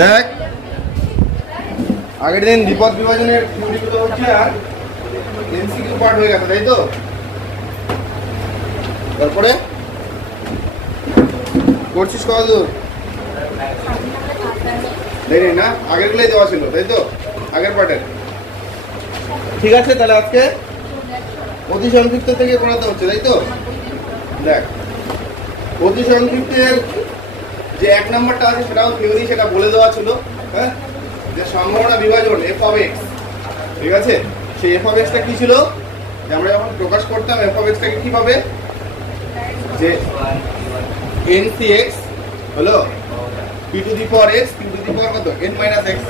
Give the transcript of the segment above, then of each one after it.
দেখ আগের দিন বিপদ বিভাজনের থিওরিগুলো হচ্ছে আর এমসিকিউ পার্ট হয়ে গেছে, তাই তো? তারপরে করছিস কতদূর? দেরি না, আগের গুলোই দেওয়া ছিল, তাই তো? আগের পার্টের। ঠিক আছে, তাহলে আজকে অতি সংক্ষিপ্ত থেকে পড়াতে হচ্ছে, তাই তো? দেখ অতি সংক্ষিপ্তের যে 1 নম্বরটা আছে সেটাও থিওরি, সেটা বলে দেওয়া ছিল। হ্যাঁ, যে সম্ভাবনা বিভাজন এফ অফ এক্স, ঠিক আছে? সেই এফ অফ এক্সটা কি ছিল? যে আমরা যখন প্রকাশ করতাম এফ অফ এক্সটাকে কি পাবে, যে এন সি এক্স হলো p to the power x, p to the power কত, এন মাইনাস এক্স।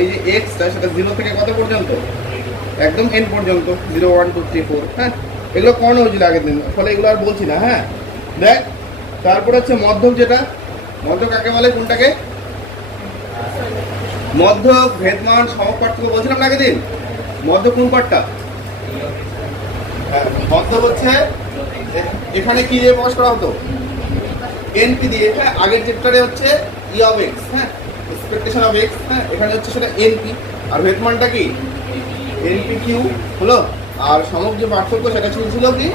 এই যে এক্সটা সেটা 0 থেকে কত পর্যন্ত, একদম এন পর্যন্ত, 0 1 2 3 4। হ্যাঁ, এগুলো কর্ণ হয়েছিল আগের দিন, ফলে এগুলো আর বলছি না। হ্যাঁ, দেখ তারপর হচ্ছে মধ্যক, যেটা মধ্যক কাকে বলে, কোনটাকে? মধ্যক ভেদমান সমক পার্থক্য বলছিলাম না আগের দিন। মধ্যক কোন পার্টটা? মধ্যক হচ্ছে এখানে কি দিয়ে প্রকাশ করা হতো, এনপি দিয়ে। হ্যাঁ, আগের চ্যাপ্টারে হচ্ছে ই অফ এক্স, হ্যাঁ, এক্সপেকটেশন অফ এক্স। হ্যাঁ, এখানে হচ্ছে সেটা এনপি, আর ভেদমানটা কি, এনপি কিউ হলো। আর সমক যে পার্থক্য সেটা ছিল কি,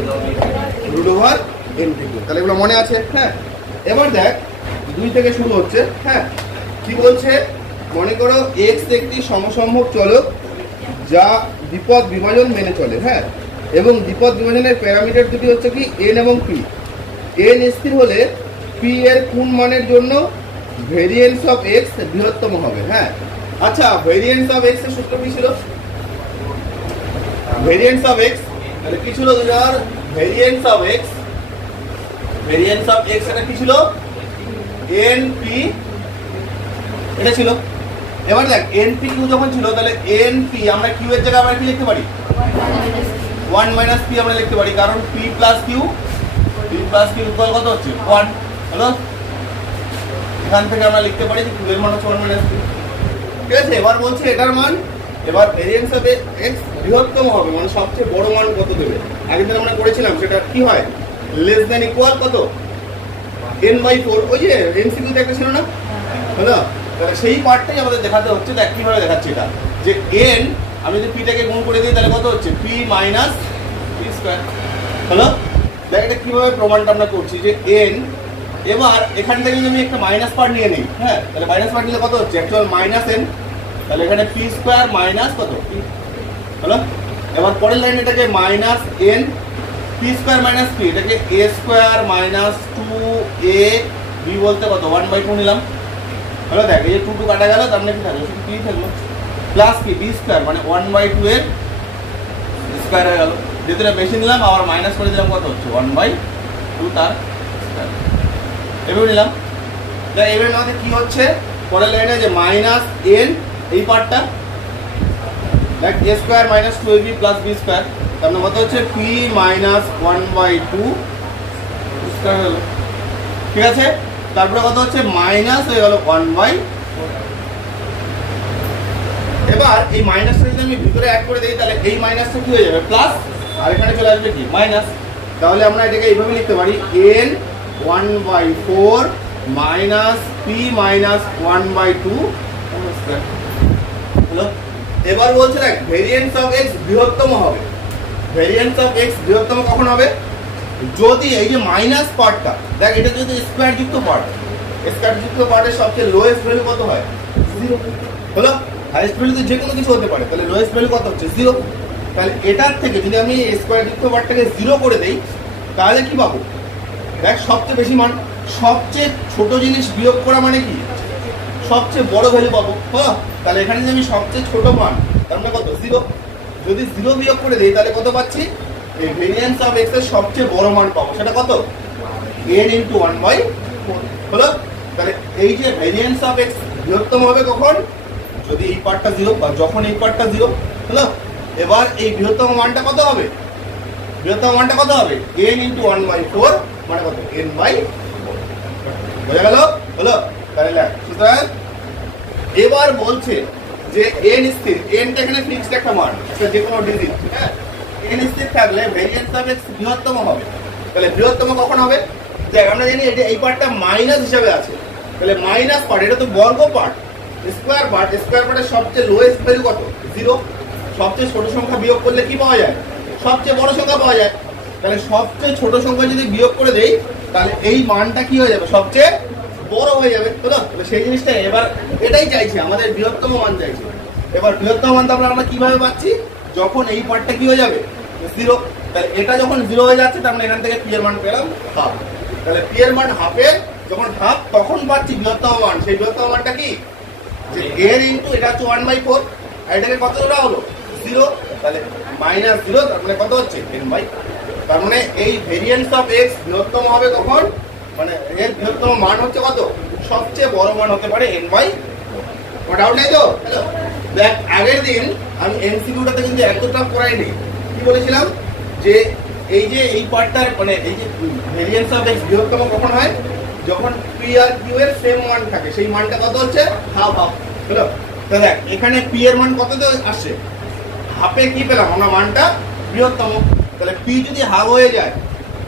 রুট ওভার এনপি কিউ। তাহলে এগুলো মনে আছে? হ্যাঁ, এবার দেখ 2 থেকে শুরু হচ্ছে। হ্যাঁ, কি বলছে, মনে করো এক্স একটি সমসম্ভক চলক যা দ্বিপদ বিভাজন মেনে চলে। হ্যাঁ, এবং দ্বিপদ বিভাজনের প্যারামিটার দুটি হচ্ছে কি, এন এবং পি। এন স্থির হলে পি এর কোন মানের জন্য ভেরিয়েন্স অফ এক্স বৃহত্তম হবে। হ্যাঁ, আচ্ছা, ভেরিয়েন্স অফ এক্স এর সূত্র কি ছিল? ভেরিয়েন্স অফ এক্স তাহলে কি ছিল, variance of x, variance of x এটা কি ছিল, এন পি, এটা ছিল। এবার দেখ এনপি কিউ যখন ছিল, তাহলে এনপি আমরা কিউ এর জায়গায় আমরা কি লিখতে পারি, 1 মাইনাস পি আমরা লিখতে পারি, কারণ পি প্লাস কিউ ইকুয়াল কত হচ্ছে 1 হলো। এখান থেকে আমরা লিখতে পারি যে কিউ এর মান হচ্ছে 1 মাইনাস পি। ঠিক আছে, এবার বলছে এটার মান, এবার ভেরিয়েন্স অফ এক্স বৃহত্তম হবে, মানে সবচেয়ে বড় মান কত দেবে। আগের দিন আমরা করেছিলাম, সেটা কি হয়, লেস দ্যান ইকুয়াল কত, n/4। ওই যে এমসিকিউতে একটা ছিল না, হলো। তাহলে সেই পার্টটাই আমাদের দেখাতে হচ্ছে। দেখ কিভাবে দেখাচ্ছি এটা, যে এন আমি যদি পিটাকে গুণ করে দিই তাহলে কত হচ্ছে, পি মাইনাস পি স্কয়ার হলো। দেখ এটা কিভাবে প্রমাণটা আমরা করছি, যে এন, এবার এখান থেকে যদি আমি একটা মাইনাস পার্ট নিয়ে নিই, হ্যাঁ, তাহলে মাইনাস পার্ট নিলে কত হচ্ছে, অ্যাকচুয়াল মাইনাস এন, তাহলে এখানে পি স্কয়ার মাইনাস কত পি হলো। এবার পরের লাইন এটাকে minus N P square minus P, এটাকে এ স্কয়ার মাইনাস 2a বি বলতে কত 1/2 নিলাম হলো। দেখ এই যে 2 কাটা গেল, তার মানে কি থাকলো, শুধু পি থাকলো, প্লাস কি বি স্কয়ার মানে 1/2 এর স্কয়ার হয়ে গেল। যেটা বেশি নিলাম আবার মাইনাস করে দিলাম, কত হচ্ছে 1/2 তার স্কয়ার, এভাবে নিলাম। তাই এবার আমাদের কি হচ্ছে, পরের লাইনে যে মাইনাস এন এই পার্টটা, দেখ a square minus 2ab plus b square, তার মানে কত হচ্ছে পি মাইনাস 1/2 স্কয়ার হলো। ঠিক আছে, তারপরে কত হচ্ছে, মাইনাস হয়ে গেল 1/4। এবার এই মাইনাসটা যদি আমি ভিতরে অ্যাড করে দিই, তাহলে এই মাইনাসটা কি হয়ে যাবে, প্লাস, আর এখানে চলে আসবে কি, মাইনাস। তাহলে আমরা এটাকে এইভাবে লিখতে পারি, n 1/4 মাইনাস পি মাইনাস 1/2 হলো। এবার বলছে দেখ ভেরিয়েন্স অফ এক্স বৃহত্তম হবে। ভেরিয়েন্স অফ এক্স বৃহত্তম কখন হবে, যদি এই যে মাইনাস পার্টটা, দেখ এটা যদি স্কয়ার যুক্ত পার্ট, স্কয়ার যুক্ত পার্টের সবচেয়ে লোয়েস্ট ভ্যালু কত হয়, 0 হলো। হাইয়েস্ট ভ্যালু তো যে কোনো কিছু হতে পারে, তাহলে লোয়েস্ট ভ্যালু কত হচ্ছে 0। তাহলে এটার থেকে যদি আমি স্কয়ার যুক্ত পার্টটাকে 0 করে দেই, তাহলে কি পাবো, দেখ সবচেয়ে বেশি মান। সবচেয়ে ছোট জিনিস বিয়োগ করা মানে কি, সবচেয়ে বড় ভ্যালু পাবো। হ্যাঁ, তাহলে এখানে যদি আমি সবচেয়ে ছোট মান, তার মানে কত 0, যদি 0 বিয়োগ করে দিই তাহলে কত পাচ্ছি, এই ভেরিয়েন্স অফ এক্স এর সবচেয়ে বড় মান পাবো, সেটা কত, n × 1/4 হলো। তাহলে এই যে ভেরিয়েন্স অফ এক্স বৃহত্তম হবে কখন, যদি এই পার্টটা 0 বা যখন এই পার্টটা 0 হলো। এবার এই বৃহত্তম মানটা কত হবে, বৃহত্তম মানটা কত হবে, n × 1/4 মানে কত, n/4 বোঝা গেল হলো। তাহলে সুতরাং এবার বলছে যে n স্থির, nটা এখানে ফিক্সড একটা মান, যে কোনো ডিজিট। হ্যাঁ, n স্থির থাকলে ভেরিয়েন্স অফ এক্স বৃহত্তম হবে। তাহলে বৃহত্তম কখন হবে, দেখ আমরা জানি এটা এই পার্টটা মাইনাস হিসাবে আছে, তাহলে মাইনাস পার্ট, এটা তো বর্গ পার্ট, স্কোয়ার পার্টের সবচেয়ে লোয়েস্ট ভ্যালু কত? 0। সবচেয়ে ছোট সংখ্যা বিয়োগ করলে কি পাওয়া যায়? সবচেয়ে বড় সংখ্যা পাওয়া যায়। তাহলে সবচেয়ে ছোট সংখ্যা যদি বিয়োগ করে দেই তাহলে এই মানটা কি হয়ে যাবে? সবচেয়ে বড় হয়ে যাবে, তাই না? সেই জিনিসটা এবার এটাই চাইছে, আমাদের বৃহত্তম মান চাইছে। এবার বৃহত্তম মান আমরা কিভাবে পাচ্ছি? যখন এই পার্টটা কি হয়ে যাবে? 0। তাহলে এটা যখন 0 হয়ে যাচ্ছে তার মানে এখান থেকে পি এর মান পেলাম হাফ। তাহলে পি এর মান হাফে, যখন হাফ তখন পাচ্ছি বৃহত্তম মান। সেই বৃহত্তম মানটা কি? যে এর ইনটু এটা হচ্ছে 1/4, আর এটাকে কত দেওয়া হলো? 0। তাহলে -0, তার মানে কত হচ্ছে? n/। তার মানে এই ভেরিয়েন্স অফ x বৃহত্তম হবে কখন? মানে এর বৃহত্তম মান হচ্ছে কত? সবচেয়ে বড় মান হতে পারে n/4। কোনো ডাউট নেই তো? হ্যালো, দেখ আগের দিন আমি এমসিকিউটাতে কিন্তু এতটা পড়াইনি। কি বলেছিলাম? যে এই পার্টটার মানে এই যে ভেরিয়েন্স অফ x বৃহত্তম কখন হয়? যখন পি আর কিউ এর সেম মান থাকে। সেই মানটা কত হচ্ছে? Half half. হলো? তো দেখ এখানে পি এর মান কততে আসছে? হাফে কি পেলাম আমরা? মানটা বৃহত্তম। তাহলে পি যদি হাফ হয়ে যায়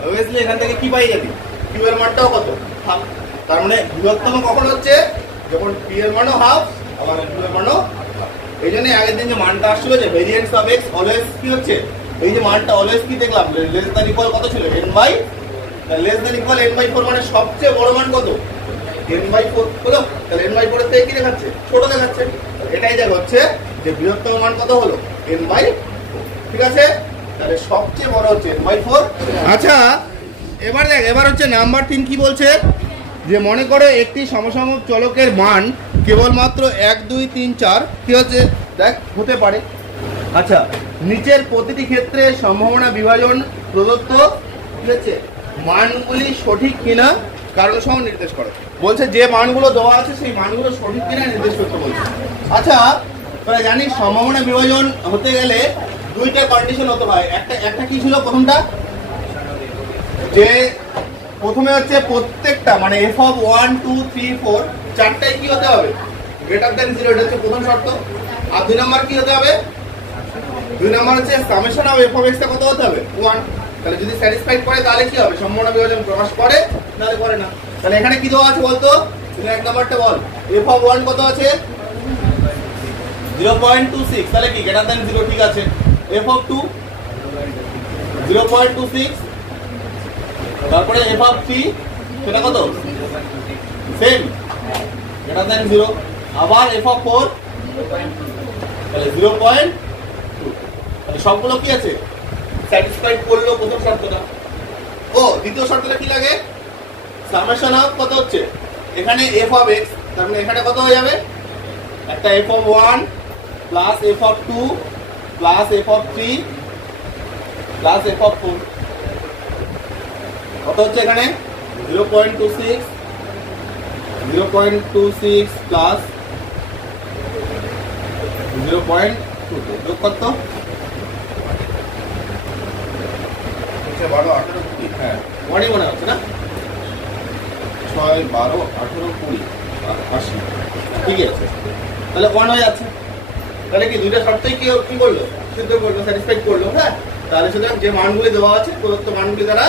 অবভিয়াসলি এখান থেকে কি পাই যাবি? কিউ এর মানটাও কত? হাফ। তার মানে বৃহত্তম কখন হচ্ছে? যখন পি এর মানও হাফ, আবার কিউ এর মানও হাফ। এই জন্য আগের দিন যে মানটা আসছিল যে ভেরিয়েন্স অফ এক্স অলওয়েজ কি হচ্ছে? এই যে মানটা অলওয়েজ কি দেখলাম? লেস দ্যান ইকুয়াল কত ছিল? n/, less than equal n/4, মানে সবচেয়ে বড় মান কত? n/4 হলো। তাহলে n/4 এর থেকে কি দেখাচ্ছে? ছোট দেখাচ্ছে। এটাই যা হচ্ছে যে বৃহত্তম মান কত হলো? n/4। ঠিক আছে, তাহলে সবচেয়ে বড় হচ্ছে n/4। আচ্ছা এবার দেখ, এবার হচ্ছে নাম্বার 3 কি বলছে? যে মনে করো একটি সমসম চলকের মান কেবলমাত্র 1 2 3 4 কি হচ্ছে? দেখ হতে পারে। আচ্ছা, নিচের প্রতিটি ক্ষেত্রে সম্ভাবনা বিভাজন প্রদত্ত কি হচ্ছে? মানগুলি সঠিক কিনা কারণ সহ নির্দেশ করে। বলছে যে মানগুলো দেওয়া আছে সেই মানগুলো সঠিক কিনা নির্দেশ করতে বলছে। আচ্ছা তোরা জানিস সম্ভাবনা বিভাজন হতে গেলে দুইটা কন্ডিশন হতে হয়। একটা কি ছিল? প্রথমটা যে প্রথমে হচ্ছে প্রত্যেকটা মানে f of 1 2 3 4 চারটাই কি হতে হবে? Greater than 0। এটা হচ্ছে প্রথম শর্ত। আর দুই নাম্বার কি হতে হবে? দুই নাম্বার হচ্ছে summation of f of x টা কত হতে হবে? 1। তাহলে যদি স্যাটিসফাইড করে তাহলে কি হবে? সম্ভাবনা বিভাজন প্রকাশ করে, নাহলে করে না। তাহলে এখানে কি দেওয়া আছে বলতো? তুমি এক নাম্বারটা বল। f of 1 কত আছে? 0.26। তাহলে কি গ্রেটার দ্যান 0? ঠিক আছে। f of 2 0.26। তারপরে f of 3 সেটা কত? Same, greater than 0। আবার f of 4 তাহলে 0.2। তাহলে সবগুলো কি আছে? স্যাটিসফাইড করলো প্রথম শর্তটা। ও দ্বিতীয় শর্তটা কি লাগে? সামেশন অফ কত হচ্ছে? এখানে f of x, তার মানে এখানে কত হয়ে যাবে? একটা f of 1 plus f of 2 plus f of 3 plus f of 4 কত হচ্ছে এখানে? 0.26 প্লাস 0.2 যোগ কত? 12 18 20। হ্যাঁ 1 মনে হচ্ছে না? 6 12 18 20 80। ঠিক আছে, তাহলে 1 হয়ে যাচ্ছে। তাহলে কি দুইটা শর্তই কি করলো? সিদ্ধ করলো, স্যাটিসফাইড করলো। হ্যাঁ, তাহলে সুতরাং যে মানগুলি দেওয়া আছে প্রদত্ত মানগুলি দ্বারা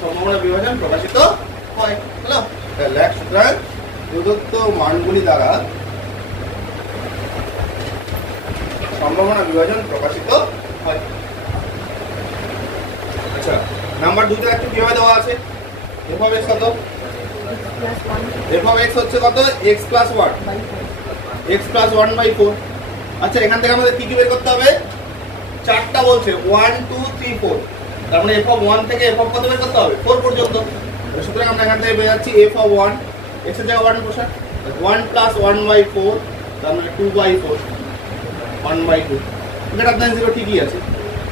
সম্ভাবনা বিভাজন প্রকাশিত হয়। হলো? তাহলে সুতরাং প্রদত্ত মানগুলি দ্বারা সম্ভাবনা বিভাজন প্রকাশিত হয়। আচ্ছা, নাম্বার 2 তে একটু কিভাবে দেওয়া আছে? f of x কত? f of x হচ্ছে কত? x plus 1 x plus 1/4। আচ্ছা, এখান থেকে আমাদের কি কি বের করতে হবে? চারটা বলছে 1 2 3 4। তার মানে f of 1 থেকে f of কত বের করতে হবে? 4 পর্যন্ত। সুতরাং আমরা এখান থেকে পেয়ে যাচ্ছি f of 1 x এর জায়গায় 1 বসা 1 plus 1/4, তার মানে 2/4 1/2 গ্রেটার দ্যান 0। ঠিকই আছে,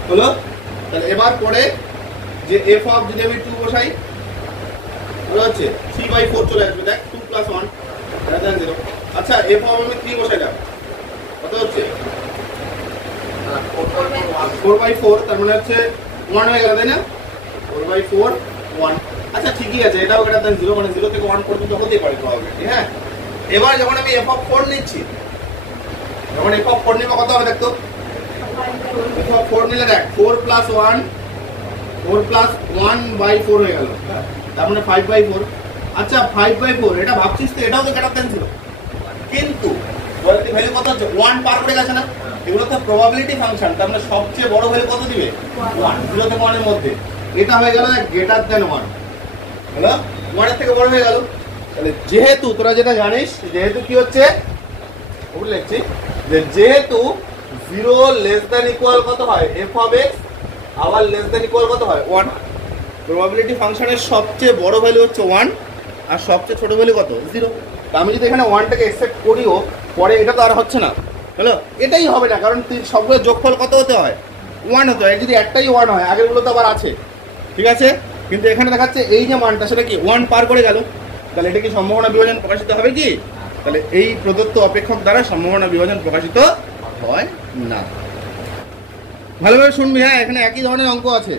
হলো? তাহলে এবার পরে যে f of যদি আমি 2 বসাই তাহলে হচ্ছে 3/4 চলে আসবে। দেখ 2 plus 1 গ্রেটার দ্যান 0। আচ্ছা, f of আমি 3 বসাইলাম, কত হচ্ছে? 4/4, তার মানে হচ্ছে 1 হয়ে গেল, তাই না? 4/4 1। আচ্ছা ঠিকই আছে, এটাও গ্রেটার দ্যান 0, মানে 0 থেকে 1 পর্যন্ত হতেই পারে প্রবাবিলিটি। হ্যাঁ, এবার যখন আমি f of 4 নিচ্ছি, যখন f of 4 নিব কত হবে দেখতো? f of 4 নিলে দেখ 4 plus 1 4 plus 1/4 হয়ে গেল, তার মানে 5/4। আচ্ছা 5/4 এটা ভাবছিস তো এটাও তো গ্রেটার দেন ছিল, কিন্তু প্রবাবিলিটি ভ্যালু কত হচ্ছে 1 পার করে গেছে না, এগুলো তো প্রবাবিলিটি ফাংশন, তার মানে সবচেয়ে বড় ভ্যালু কত দিবে 1, 0 থেকে 1 এর মধ্যে। এটা হয়ে গেল গ্রেটার দেন 1, হলো 1 এর থেকে বড় হয়ে গেল। তাহলে যেহেতু তোরা যেটা জানিস, যেহেতু কি হচ্ছে ওগুলো লিখছি, যে যেহেতু 0 লেস দ্যান ইকুয়াল কত হয় f অফ x, আবার লেস দ্যান ইকুয়াল কত হয় 1, প্রবাবিলিটি ফাংশনের সবচেয়ে বড় ভ্যালু হচ্ছে 1 আর সবচেয়ে ছোট ভ্যালু কত 0। তো আমি যদি এখানে 1টাকে অ্যাকসেপ্ট করিও, পরে এটা তো আর হচ্ছে না, হলো এটাই হবে না, কারণ সবগুলো যোগফল কত হতে হয় 1 হতে হয়, যদি একটাই 1 হয় আগেরগুলো তো আবার আছে, ঠিক আছে। কিন্তু এখানে দেখাচ্ছে এই যে মানটা সেটা কি 1 পার করে গেল, তাহলে এটা কি সম্ভাবনা বিভাজন প্রকাশিত হবে কি? তাহলে এই প্রদত্ত অপেক্ষক দ্বারা সম্ভাবনা বিভাজন প্রকাশিত হয় না। ভালোভাবে শুনবি, হ্যাঁ এখানে একই ধরনের অঙ্ক আছে।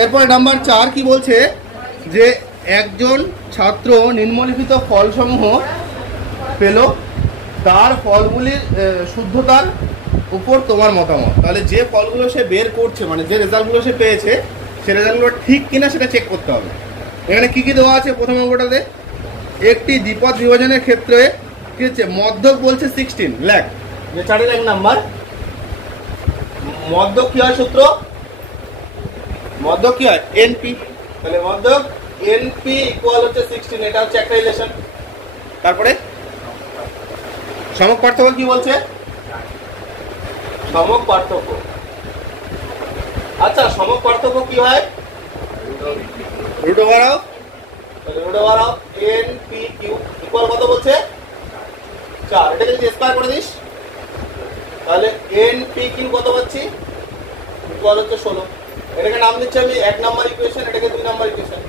এরপরে নাম্বার 4 কি বলছে, যে একজন ছাত্র নিম্নলিখিত ফলসমূহ পেল, তার ফলগুলির শুদ্ধতার উপর তোমার মতামত। তাহলে যে ফলগুলো সে বের করছে, মানে যে রেজাল্টগুলো সে পেয়েছে, সে রেজাল্টগুলো ঠিক কিনা সেটা চেক করতে হবে। এখানে কি কি দেওয়া আছে প্রথম অঙ্কটাতে, একটি দ্বিপদ বিভাজনের ক্ষেত্রে কি হচ্ছে মধ্যক বলছে 16 লাখ, যে 4 লাখ নাম্বার। মধ্যক কি হয় সূত্র, মধ্যক কি হয় এনপি, তাহলে মধ্যক এনপি ইকুয়াল হচ্ছে 16, এটা হচ্ছে একটা রিলেশন। তারপরে সমক পার্থক্য কি বলছে, সমক পার্থক্য, আচ্ছা সমক পার্থক্য কি হয় রুট ওভার অফ, তাহলে root over of NP Q equal কত বলছে 4, এটাকে যদি স্কয়ার করে দিস তাহলে এনপি কিউ কত পাচ্ছি ইকুয়াল হচ্ছে 16। এটাকে নাম দিচ্ছি আমি 1 নাম্বার ইকুয়েশন, এটাকে 2 নাম্বার ইকুয়েশন।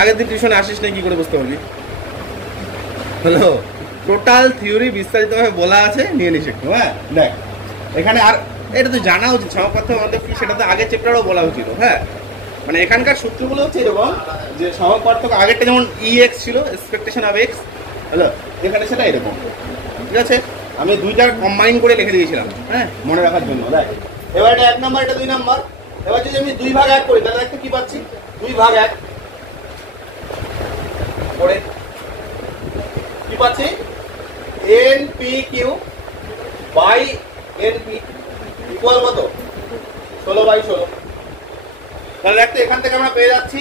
আগের দিন টিউশনে আসিস না, কি করে বুঝতে পারবি? হ্যালো, টোটাল থিওরি বিস্তারিতভাবে বলা আছে, নিয়ে নিস একটু। হ্যাঁ দেখ এখানে, আর এটা তো জানা উচিত সমক পার্থক্য আমাদের কি, সেটা তো আগের চ্যাপ্টারও বলা উচিত। হ্যাঁ মানে এখানকার সূত্রগুলো হচ্ছে এরকম, যে সমক পার্থক্য আগেরটা যেমন EX ছিল, এক্সপেকটেশন অফ x, হ্যালো এখানে সেটা এরকম, ঠিক আছে। আমি দুইটা কম্বাইন করে লিখে দিয়েছিলাম, হ্যাঁ মনে রাখার জন্য। দেখ এবার এটা 1 নাম্বার, এটা 2 নাম্বার। এবার যদি আমি 2 ভাগ 1 করি তাহলে দেখতে কি পাচ্ছি, 2 ভাগ 1 করে কি পাচ্ছি NPQ বাই NP ইকুয়াল কত 16/16। তাহলে দেখতে এখান থেকে আমরা পেয়ে যাচ্ছি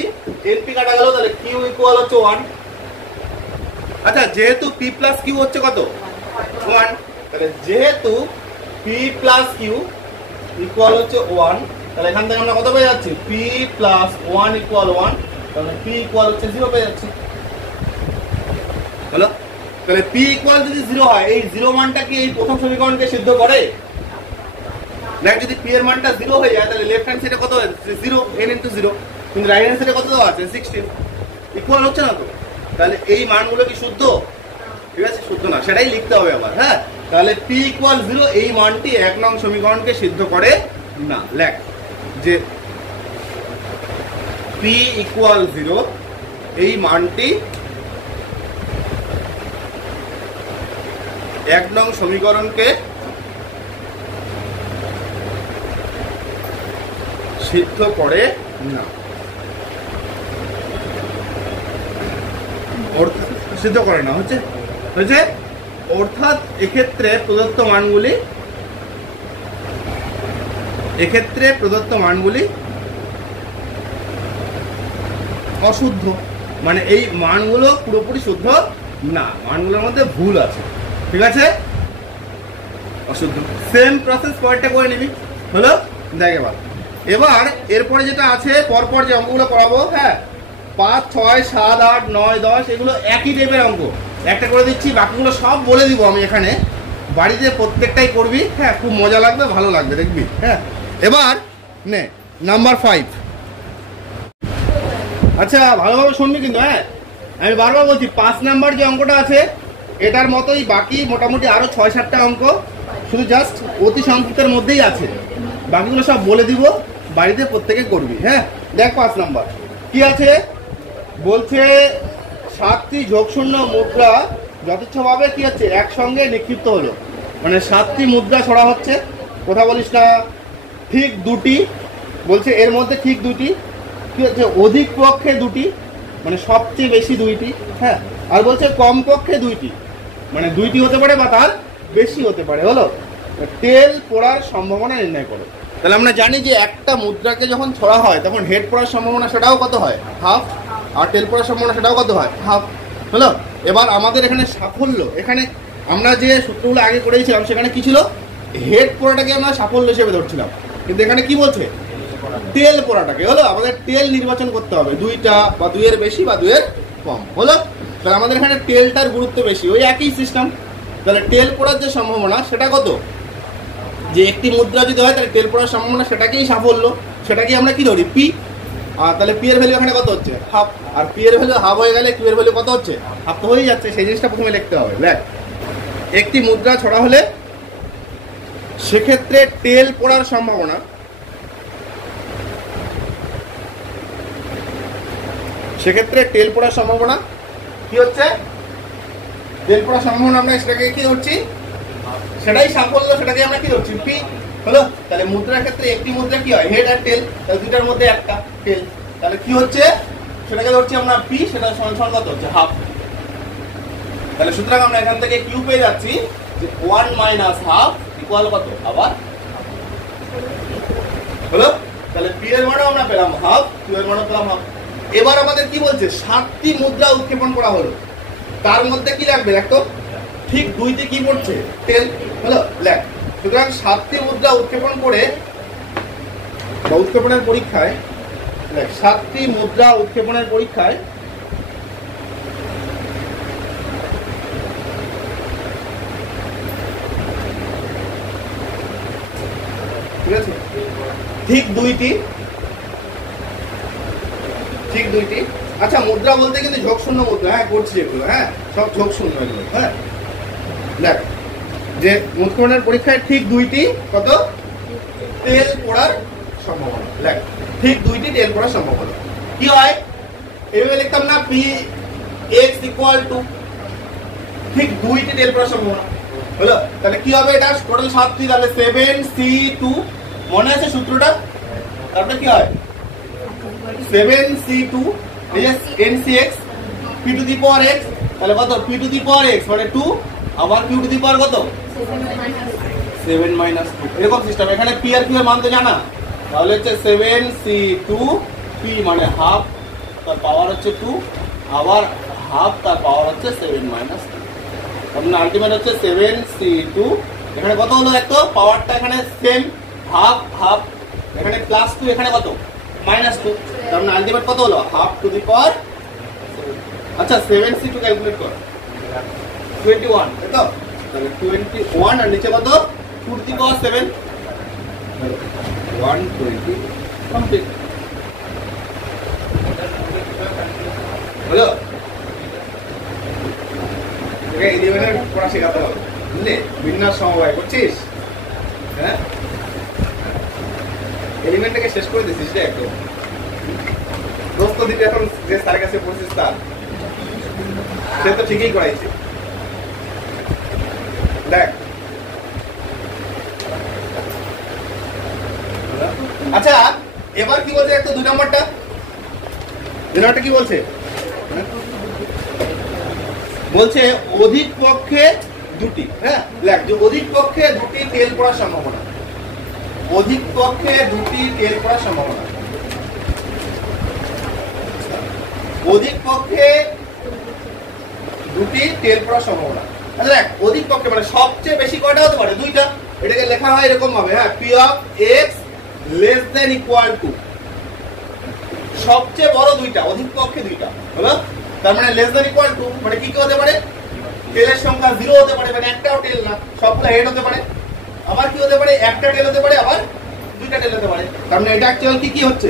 NP কাটা গেল, তাহলে Q ইকুয়াল হচ্ছে 1। আচ্ছা যেহেতু P প্লাস Q হচ্ছে কত 1, তাহলে যেহেতু P প্লাস Q ইকুয়াল হচ্ছে 1, তাহলে এখান থেকে আমরা কত পেয়ে যাচ্ছি P প্লাস 1 ইকুয়াল 1, তাহলে P ইকুয়াল হচ্ছে 0 পেয়ে যাচ্ছি। হলো, তাহলে P ইকুয়াল যদি 0 হয়, এই 0 মানটা কি এই প্রথম সমীকরণকে সিদ্ধ করে? দেখ যদি P এর মানটা 0 হয়ে যায় তাহলে লেফট হ্যান্ড সাইডে কত হয় 0, n * 0, কিন্তু রাইট হ্যান্ড সাইডে কত দেওয়া আছে 16, ইকুয়াল হচ্ছে না তো। তাহলে এই মানগুলো কি শুদ্ধ? ঠিক আছে, শুদ্ধ না, সেটাই লিখতে হবে আবার। হ্যাঁ তাহলে P ইকুয়াল 0 এই মানটি 1 নং সমীকরণকে সিদ্ধ করে না। লেখ যে P ইকুয়াল 0 এই মানটি 1 নং সমীকরণকে সিদ্ধ করে না, সিদ্ধ করে না হচ্ছে অর্থাৎ এক্ষেত্রে প্রদত্ত মানগুলি অশুদ্ধ, মানে এই মানগুলো পুরোপুরি শুদ্ধ না, মানগুলোর মধ্যে ভুল আছে, ঠিক আছে, অশুদ্ধ। সেম প্রসেস পরেরটা করে নিবি। হলো, দেখ এবার এরপরে যেটা আছে পরপর যে অঙ্কগুলো করাবো, হ্যাঁ 5, 6, 7, 8, 9, 10 এগুলো একই টাইপের অঙ্ক, একটা করে দিচ্ছি, বাকিগুলো সব বলে দিব আমি এখানে, বাড়িতে প্রত্যেকটাই করবি। হ্যাঁ খুব মজা লাগবে, ভালো লাগবে, দেখবি। হ্যাঁ এবার নে নাম্বার 5। আচ্ছা ভালোভাবে শুনবি কিন্তু, হ্যাঁ আমি বারবার বলছি 5 নাম্বার যে অঙ্কটা আছে এটার মতোই বাকি মোটামুটি আরো 6-7টা অঙ্ক, শুধু জাস্ট অতি সংক্ষিপ্তের মধ্যেই আছে, বাকিগুলো সব বলে দিব, বাড়িতে প্রত্যেকে করবি। হ্যাঁ দেখ 5 নাম্বার কি আছে, বলছে 7টি যোগশূন্য মুদ্রা যথেচ্ছভাবে কি হচ্ছে একসঙ্গে নিক্ষিপ্ত হলো, মানে 7টি মুদ্রা ছড়া হচ্ছে, কথা বলিস না, ঠিক 2টি বলছে, এর মধ্যে ঠিক 2টি কি হচ্ছে অধিক পক্ষে দুটি মানে সবচেয়ে বেশি দুইটি, হ্যাঁ, আর বলছে কম পক্ষে দুইটি মানে দুইটি হতে পারে বা তার বেশি হতে পারে। হলো টেল পড়ার সম্ভাবনা নির্ণয় করো। তাহলে আমরা জানি যে একটা মুদ্রাকে যখন ছড়া হয় তখন হেড পড়ার সম্ভাবনা সেটাও কত হয়, হাফ, আর টেল পড়ার সম্ভাবনা সেটাও কত হয়, হাফ। হলো এবার আমাদের এখানে সাফল্য, এখানে আমরা যে সূত্রগুলো আগে করেছিলাম সেখানে কি ছিল, হেড পড়াটাকে আমরা সাফল্য হিসেবে ধরছিলাম, কিন্তু এখানে কি বলছে টেল পড়াটাকে। হলো আমাদের টেল নির্বাচন করতে হবে, দুইটা বা দুইয়ের বেশি বা দুইয়ের কম। হলো তাহলে আমাদের এখানে টেলটার গুরুত্ব বেশি, ওই একই সিস্টেম। তাহলে টেল পড়ার যে সম্ভাবনা সেটা কত, যে একটি মুদ্রা যদি হয় তাহলে টেল পড়ার সম্ভাবনা সেটাকেই সাফল্য, সেটাকেই আমরা কি ধরি পি। আর তাহলে পি এর ভ্যালু এখানে কত হচ্ছে, হাফ, আর পি এর ভ্যালু হাফ হয়ে গেলে কিউ এর ভ্যালু কত হচ্ছে, হাফ তো হয়ে যাচ্ছে। সেই জিনিসটা প্রথমে লিখতে হবে। দেখ একটি মুদ্রা ছড়া হলে সেক্ষেত্রে টেল পড়ার সম্ভাবনা, সেক্ষেত্রে টেল পড়ার সম্ভাবনা কি হচ্ছে, টেল পড়ার সম্ভাবনা আমরা সেটাকে কি ধরছি, সেটাই সাফল্য, সেটাকে আমরা কি ধরছি পি। হলো তাহলে মুদ্রার ক্ষেত্রে একটি মুদ্রা কি হয়, হেড আর টেল, তাহলে দুইটার মধ্যে একটা টেল, তাহলে কি হচ্ছে সেটাকে ধরছি আমরা পি, সেটা সমান সমান কত হচ্ছে, হাফ। তাহলে সুতরাং আমরা এখান থেকে কিউ পেয়ে যাচ্ছি যে 1 মাইনাস হাফ ইকুয়াল কত, আবার হলো। তাহলে পি এর মানও আমরা পেলাম হাফ, কিউ এর মানও পেলাম হাফ। এবার আমাদের কি বলছে, 7টি মুদ্রা উৎক্ষেপণ করা হলো, তার মধ্যে কি লাগবে দেখো, ঠিক দুইতে কি পড়ছে, টেল। হলো লেখ, সুতরাং 7টি মুদ্রা উৎক্ষেপণ করে বা উৎক্ষেপণের পরীক্ষায়, 7টি মুদ্রা উৎক্ষেপণের পরীক্ষায় ঠিক আছে, ঠিক দুইটি, ঠিক দুইটি। আচ্ছা মুদ্রা বলতে কিন্তু ঝোঁক শূন্য মুদ্রা, হ্যাঁ করছি এগুলো, হ্যাঁ সব ঝোঁক শূন্য এগুলো। হ্যাঁ দেখ যে উৎক্ষেপণের পরীক্ষায় ঠিক দুইটি কত, টেল পড়ার সম্ভাবনা। দেখ ঠিক দুইটি টেল পড়ার সম্ভাবনা কি হয়, এভাবে লিখতাম না, পি এক্স ইকুয়াল টু ঠিক দুইটি টেল পড়ার সম্ভাবনা। হলো তাহলে কি হবে, এটা টোটাল 7টি, তাহলে 7c2, মনে আছে সূত্রটা, তারপরে কি হয় 7c2 ncx p to the power x, তাহলে কত p to the power x মানে 2, আবার q টু দি পাওয়ার কত 7 মাইনাস 2, এরকম সিস্টেম। এখানে p আর q এর মান তো জানা, তাহলে হচ্ছে 7c2 p মানে হাফ, তার পাওয়ার হচ্ছে 2, আবার হাফ তার পাওয়ার হচ্ছে 7 মাইনাস 2, আপনার আলটিমেট হচ্ছে 7c2। এখানে কত হলো, দেখো পাওয়ারটা এখানে সেম, হাফ হাফ, এখানে প্লাস 2, এখানে কত মাইনাস 2, তার মানে আলটিমেট কত হলো, হাফ টু দি পাওয়ার। আচ্ছা 7c2 ক্যালকুলেট কর, 21, তাই তো, তাহলে 21 আর নিচে কত 2 টু দি পাওয়ার 7, 120 কমপ্লিট হলো। তোকে ইলেভেনের পড়া শেখাতে হবে, বুঝলি, বিন্যাস সমবায় করছিস, হ্যাঁ এলিমেন্টটাকে শেষ করে দিছিস রে একদম। দোস্ত দিতে এখন যে স্যারের কাছে পড়ছিস তার, সে তো ঠিকই করাইছে। দেখ আচ্ছা এবার কি বলছে, একটা 2 নম্বরটা, 2 নম্বরটা কি বলছে, বলছে অধিক পক্ষে দুটি, হ্যাঁ লেখ যে অধিক পক্ষে দুটি টেল পড়ার সম্ভাবনা, অধিক পক্ষে দুটি টেল পড়ার সম্ভাবনা, অধিক পক্ষে দুটি টেল পড়ার সম্ভাবনা। আচ্ছা দেখ অধিক পক্ষে মানে সবচেয়ে বেশি কয়টা হতে পারে, দুইটা। এটাকে লেখা হয় এরকম ভাবে, হ্যাঁ p of x less than equal to, সবচেয়ে বড় দুইটা, অধিক পক্ষে দুইটা হলো, তার মানে লেস দ্যান ইকুয়াল টু মানে কি কি হতে পারে, টেলের সংখ্যা 0 হতে পারে, মানে একটাও টেল না, সবগুলো হেড হতে পারে, আবার কি হতে পারে, একটা টেল হতে পারে, আবার দুইটা টেল হতে পারে। তার মানে এটা অ্যাকচুয়ালি কি কি হচ্ছে,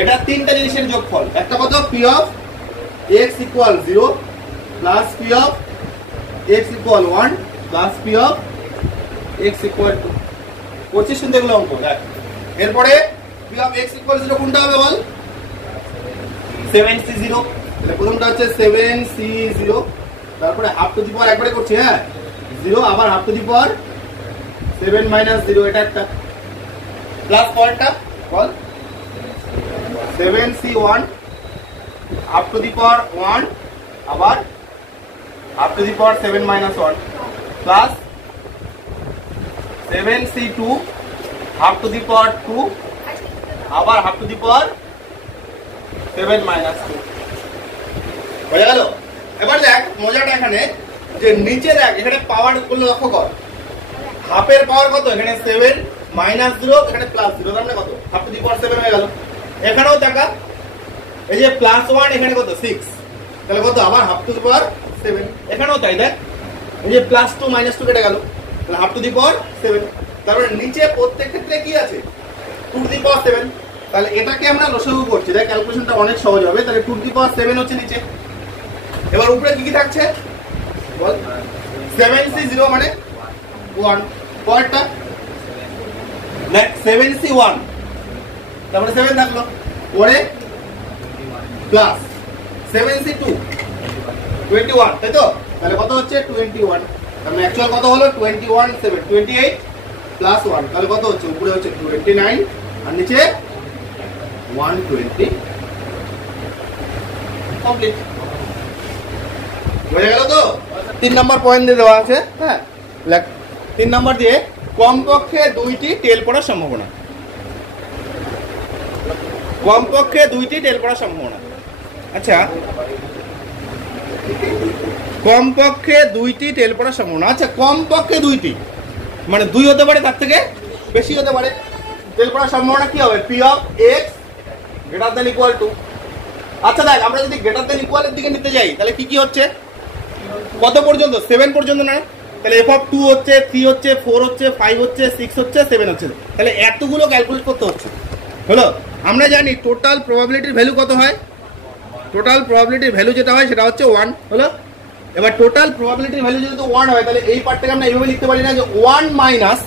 এটা তিনটা জিনিসের যোগফল। একটা কত, p of x equal 0 plus p of x equal 1 plus p of x equal 2, পঁচিশ কিন্তু এগুলো অঙ্ক। দেখ এরপরে p of x equal 0 কোনটা হবে বল, 7c0, তাহলে প্রথমটা হচ্ছে 7c0, তারপরে হাফ টু দি পাওয়ার একবারে করছি, হ্যাঁ 0, আবার half to the power 7 minus 0, এটা একটা প্লাস পয়েন্টটা বল 7c1 up to the power 1 আবার up to the power 7 minus 1 plus 7c2 up to the power 2 আবার up to the power 7 minus 2 হয়ে গেল। এবার দেখ মজাটা এখানে যে নিচে দেখ এখানে পাওয়ার গুলো লক্ষ্য কর, হাফের পাওয়ার কত, এখানে 7 মাইনাস 0 এখানে প্লাস 0, তার মানে কত হাফ টু দি পাওয়ার 7 হয়ে গেল। এখানেও দেখা এই যে প্লাস 1 এখানে কত 6, তাহলে কত আবার হাফ টু দি পাওয়ার 7, এখানেও তাই দেখ এই যে প্লাস 2 মাইনাস 2 কেটে গেল, তাহলে হাফ টু দি পাওয়ার 7, তার মানে নিচে প্রত্যেক ক্ষেত্রে কি আছে 2 টু দি পাওয়ার 7, তাহলে এটাকে আমরা লসাগু করছি, দেখ ক্যালকুলেশনটা অনেক সহজ হবে। তাহলে 2 টু দি পাওয়ার 7 হচ্ছে নিচে, এবার উপরে কি কি থাকছে বল, 7c0 মানে 1, পরেরটা দেখ 7c1 তারপরে 7 থাকলো, পরে প্লাস 7c2 21, তাই তো, তাহলে কত হচ্ছে 21, তাহলে অ্যাকচুয়াল কত হলো 21 7 28 প্লাস 1, তাহলে কত হচ্ছে উপরে হচ্ছে 29 আর নিচে 120 কমপ্লিট হয়ে গেল। তো 3 নাম্বার পয়েন্ট দিয়ে দেওয়া আছে, হ্যাঁ 3 নাম্বার দিয়ে কমপক্ষে 2টি টেল পড়ার সম্ভাবনা, কমপক্ষে 2টি টেল পড়ার সম্ভাবনা। আচ্ছা কমপক্ষে 2টি টেল পড়ার সম্ভাবনা, আচ্ছা কমপক্ষে 2টি মানে 2 হতে পারে, তার থেকে বেশি হতে পারে। টেল পড়ার সম্ভাবনা কি হবে, P of x greater than equal to. আচ্ছা দেখ আমরা যদি গ্রেটার দ্যান ইকুয়ালের দিকে নিতে যাই তাহলে কি কি হচ্ছে, কত পর্যন্ত 7 পর্যন্ত নয়, তাহলে এফ অফ 2 হচ্ছে, 3 হচ্ছে, 4 হচ্ছে, 5 হচ্ছে, 6 হচ্ছে, 7 হচ্ছে, তাহলে এতগুলো ক্যালকুলেট করতে হচ্ছে। হলো, আমরা জানি টোটাল প্রবাবিলিটির ভ্যালু কত হয়, টোটাল প্রবাবিলিটির ভ্যালু যেটা হয় সেটা হচ্ছে 1। হলো, এবার টোটাল প্রবাবিলিটির ভ্যালু যদি 1 হয় তাহলে এই পার্টটাকে আমরা এইভাবে লিখতে পারি না যে 1 মাইনাস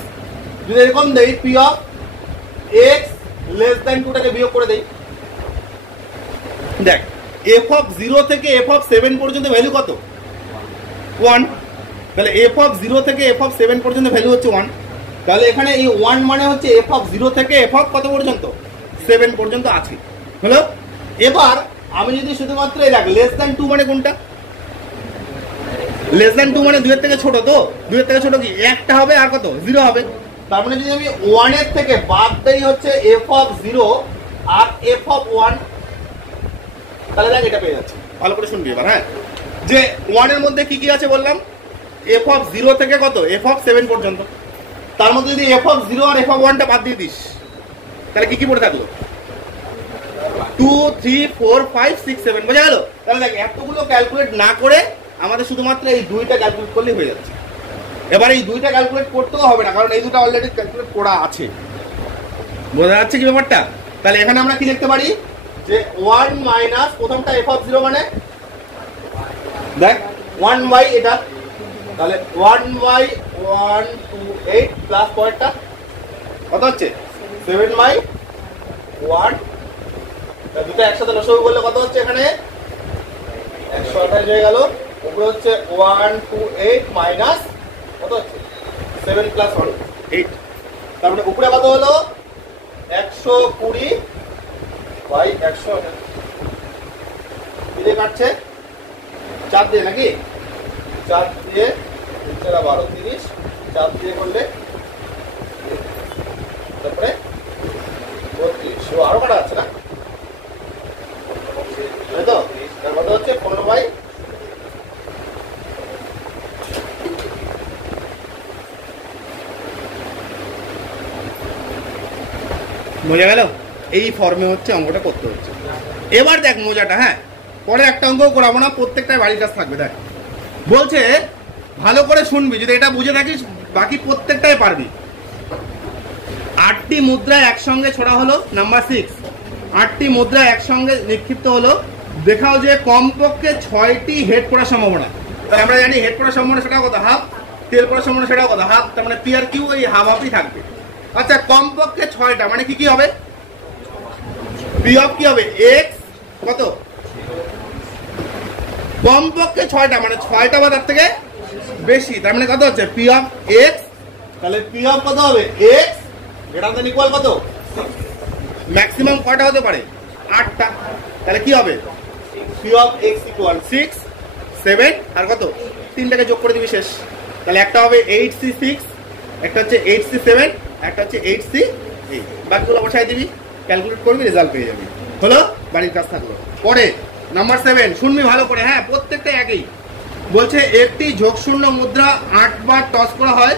যদি এরকম দেই p of x less than 2টাকে বিয়োগ করে দেই, দেখ এফ অফ 0 থেকে এফ অফ 7 পর্যন্ত ভ্যালু কত 1, তাহলে এফ অফ 0 থেকে এফ অফ 7 পর্যন্ত ভ্যালু হচ্ছে 1, তাহলে এখানে এই 1 মানে হচ্ছে এফ অফ 0 থেকে এফ অফ কত পর্যন্ত 7 পর্যন্ত আছে। হলো, এবার আমি যদি শুধুমাত্র এই দেখ লেস দ্যান 2 মানে কোনটা, লেস দ্যান 2 মানে 2 এর থেকে ছোট, তো 2 এর থেকে ছোট কি একটা হবে আর কত 0 হবে, তার মানে যদি আমি 1 এর থেকে বাদ দেই হচ্ছে এফ অফ 0 আর এফ অফ 1, তাহলে দেখ এটা পেয়ে যাচ্ছে। ভালো করে শুনবি এবার, হ্যাঁ যে 1 এর মধ্যে কি কি আছে বললাম, এফ অফ 0 থেকে কত এফ অফ 7 পর্যন্ত, তার মধ্যে যদি এফ অফ 0 আর এফ অফ 1টা বাদ দিয়ে দিস তাহলে কি কি পড়ে থাকলো 2 3 4 5 6 7, বোঝা গেল। তাহলে দেখ এতগুলো ক্যালকুলেট না করে আমাদের শুধুমাত্র এই 2টা ক্যালকুলেট করলেই হয়ে যাচ্ছে। এবার এই 2টা ক্যালকুলেট করতেও হবে না, কারণ এই 2টা অলরেডি ক্যালকুলেট করা আছে, বোঝা যাচ্ছে কি ব্যাপারটা। তাহলে এখানে আমরা কি লিখতে পারি যে 1 মাইনাস প্রথমটা এফ অফ 0 মানে দেখ 1 বাই এটা, তাহলে 1 বাই 128 প্লাস পরেরটা কত হচ্ছে 7 বাই 1, দুটো একসাথে লসাগু করলে কত হচ্ছে এখানে 128 হয়ে গেল, উপরে হচ্ছে 128 মাইনাস কত হচ্ছে 7 প্লাস 1 8, তার মানে উপরে কত হলো 120 বাই 100 দিয়ে কাটছে 4 দিয়ে নাকি, 4 দিয়ে 12 30, 4 দিয়ে করলে তারপরে 32, আরো কাটা আছে না, তাই তো, তার মধ্যে হচ্ছে 15 বাই বোঝা গেল। এই ফর্মে হচ্ছে অঙ্কটা করতে হচ্ছে। এবার দেখ মজাটা, হ্যাঁ পরে একটা অঙ্ক করাবো না, প্রত্যেকটাই বাড়ির কাজ থাকবে। দেখ বলছে ভালো করে শুনবি, যদি এটা বুঝে থাকিস বাকি প্রত্যেকটাই পারবি। 8টি মুদ্রা একসঙ্গে ছোড়া হলো, নাম্বার 6 8টি মুদ্রা একসঙ্গে নিক্ষিপ্ত হলো, দেখাও যে কমপক্ষে 6টি হেড পড়ার সম্ভাবনা। তাহলে আমরা জানি হেড পড়ার সম্ভাবনা সেটাও কত হাফ, তেল পড়ার সম্ভাবনা সেটাও কত হাফ, তার মানে পি আর কিউ এই হাফ হাফই থাকবে। আচ্ছা কমপক্ষে 6টা মানে কি কি হবে, পি অফ কি হবে এক্স কত, কমপক্ষে 6টা মানে 6টা বা তার থেকে বেশি, তার মানে কত হচ্ছে পি অফ এক্স, তাহলে পি অফ কত হবে এক্স গ্রেটার দ্যান ইকুয়াল কত, ম্যাক্সিমাম কয়টা হতে পারে 8টা, তাহলে কি হবে p of x equal 6 7 আর কত 3টাকে যোগ করে দিবি শেষ। তাহলে একটা হবে 8c6, একটা হচ্ছে 8c7, একটা হচ্ছে 8c8, বাকিগুলো বসাই দিবি, ক্যালকুলেট করবি, রেজাল্ট পেয়ে যাবি। হলো, বাড়ির কাজ থাকলো। পরে নাম্বার 7 শুনবি ভালো করে, হ্যাঁ প্রত্যেকটা একই বলছে। একটি যোগশূন্য মুদ্রা 8 বার টস করা হয়,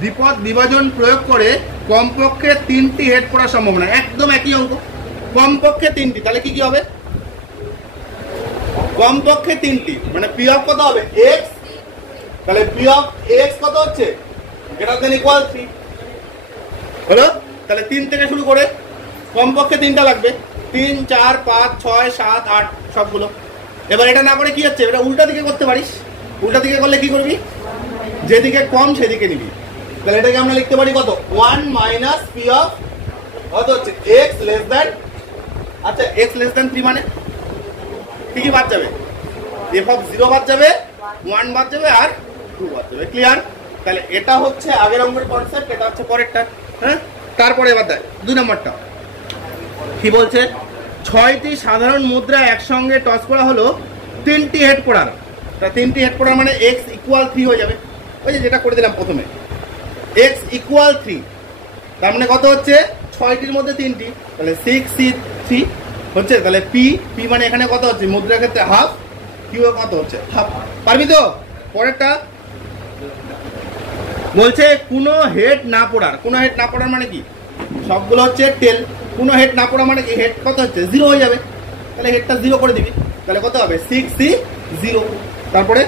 দ্বিপদ বিভাজন প্রয়োগ করে কমপক্ষে 3টি হেড পড়ার সম্ভাবনা। একদম একই অঙ্ক, কমপক্ষে 3টি, তাহলে কি কি হবে কমপক্ষে 3টি, মানে পি অফ কত হবে x, তাহলে পি অফ x কত হচ্ছে গ্রেটার দ্যান ইকুয়াল 3 হলো। তাহলে 3 থেকে শুরু করে কমপক্ষে 3টা লাগবে, 3 4 5 6 7 8 সবগুলো। এবার এটা না করে কি হচ্ছে, এটা উল্টা দিকে করতে পারিস। উল্টা দিকে করলে কি করবি, যেদিকে কম সেদিকে নিবি। তাহলে এটাকে আমরা লিখতে পারি কত 1 মাইনাস পি অফ কত হচ্ছে x লেস দ্যান, আচ্ছা x লেস দ্যান 3 মানে কি কি বাদ যাবে, f অফ 0 বাদ যাবে, 1 বাদ যাবে আর 2 বাদ যাবে। ক্লিয়ার? তাহলে এটা হচ্ছে আগের অঙ্কের কনসেপ্ট, এটা হচ্ছে পরেরটা। হ্যাঁ, তারপরে এবার দেখ 2 নম্বরটা কি বলছে। 6টি সাধারণ মুদ্রা একসঙ্গে টস করা হলো 3টি হেড পড়ার। তা 3টি হেড পড়ার মানে x ইকুয়াল 3 হয়ে যাবে, ওই যে যেটা করে দিলাম প্রথমে, x ইকুয়াল 3, তার মানে কত হচ্ছে 6টির মধ্যে 3টি, তাহলে 6c3 হচ্ছে। তাহলে p মানে এখানে কত হচ্ছে মুদ্রার ক্ষেত্রে হাফ, q কত হচ্ছে হাফ। পারবি তো? পরেরটা বলছে কোনো হেড না পড়ার, কোনো হেড না পড়ার মানে কি, সবগুলো হচ্ছে টেল, কোনো হেড না পড়া মানে কি হেড কত হচ্ছে 0 হয়ে যাবে, তাহলে হেডটা 0 করে দিবি, তাহলে কত হবে 6c0। তারপরে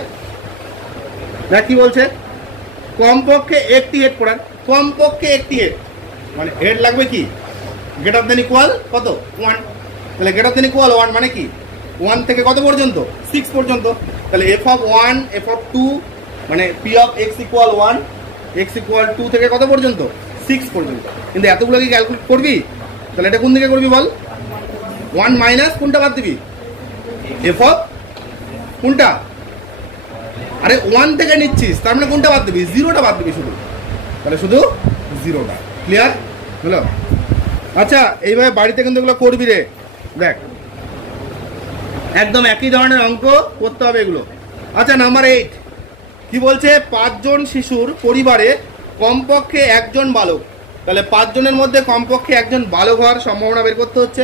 দেখ কি বলছে, কমপক্ষে একটি হেড পড়ার, কমপক্ষে একটি হেড মানে হেড লাগবে কি গ্রেটার দ্যান ইকুয়াল কত 1, তাহলে গ্রেটার দ্যান ইকুয়াল 1 মানে কি 1 থেকে কত পর্যন্ত 6 পর্যন্ত। তাহলে f অফ 1 f অফ 2 মানে p of x equal 1 x equal 2 থেকে কত পর্যন্ত 6 পর্যন্ত। কিন্তু এতগুলো কি ক্যালকুলেট করবি, তাহলে এটা কোন দিকে করবি বল, 1 মাইনাস কোনটা বাদ দিবি, f অফ কোনটা, আরে 1 থেকে নিচ্ছিস তার মানে কোনটা বাদ দিবি, 0টা বাদ দিবি শুধু, তাহলে শুধু 0টা। ক্লিয়ার হলো? আচ্ছা এইভাবে বাড়িতে কিন্তু এগুলো করবি রে, দেখ একদম একই ধরনের অঙ্ক করতে হবে এগুলো। আচ্ছা নাম্বার 8 কি বলছে, 5 জন শিশুর পরিবারে কমপক্ষে 1 জন বালক, তাহলে 5 জনের মধ্যে কমপক্ষে 1 জন বালক হওয়ার সম্ভাবনা বের করতে হচ্ছে।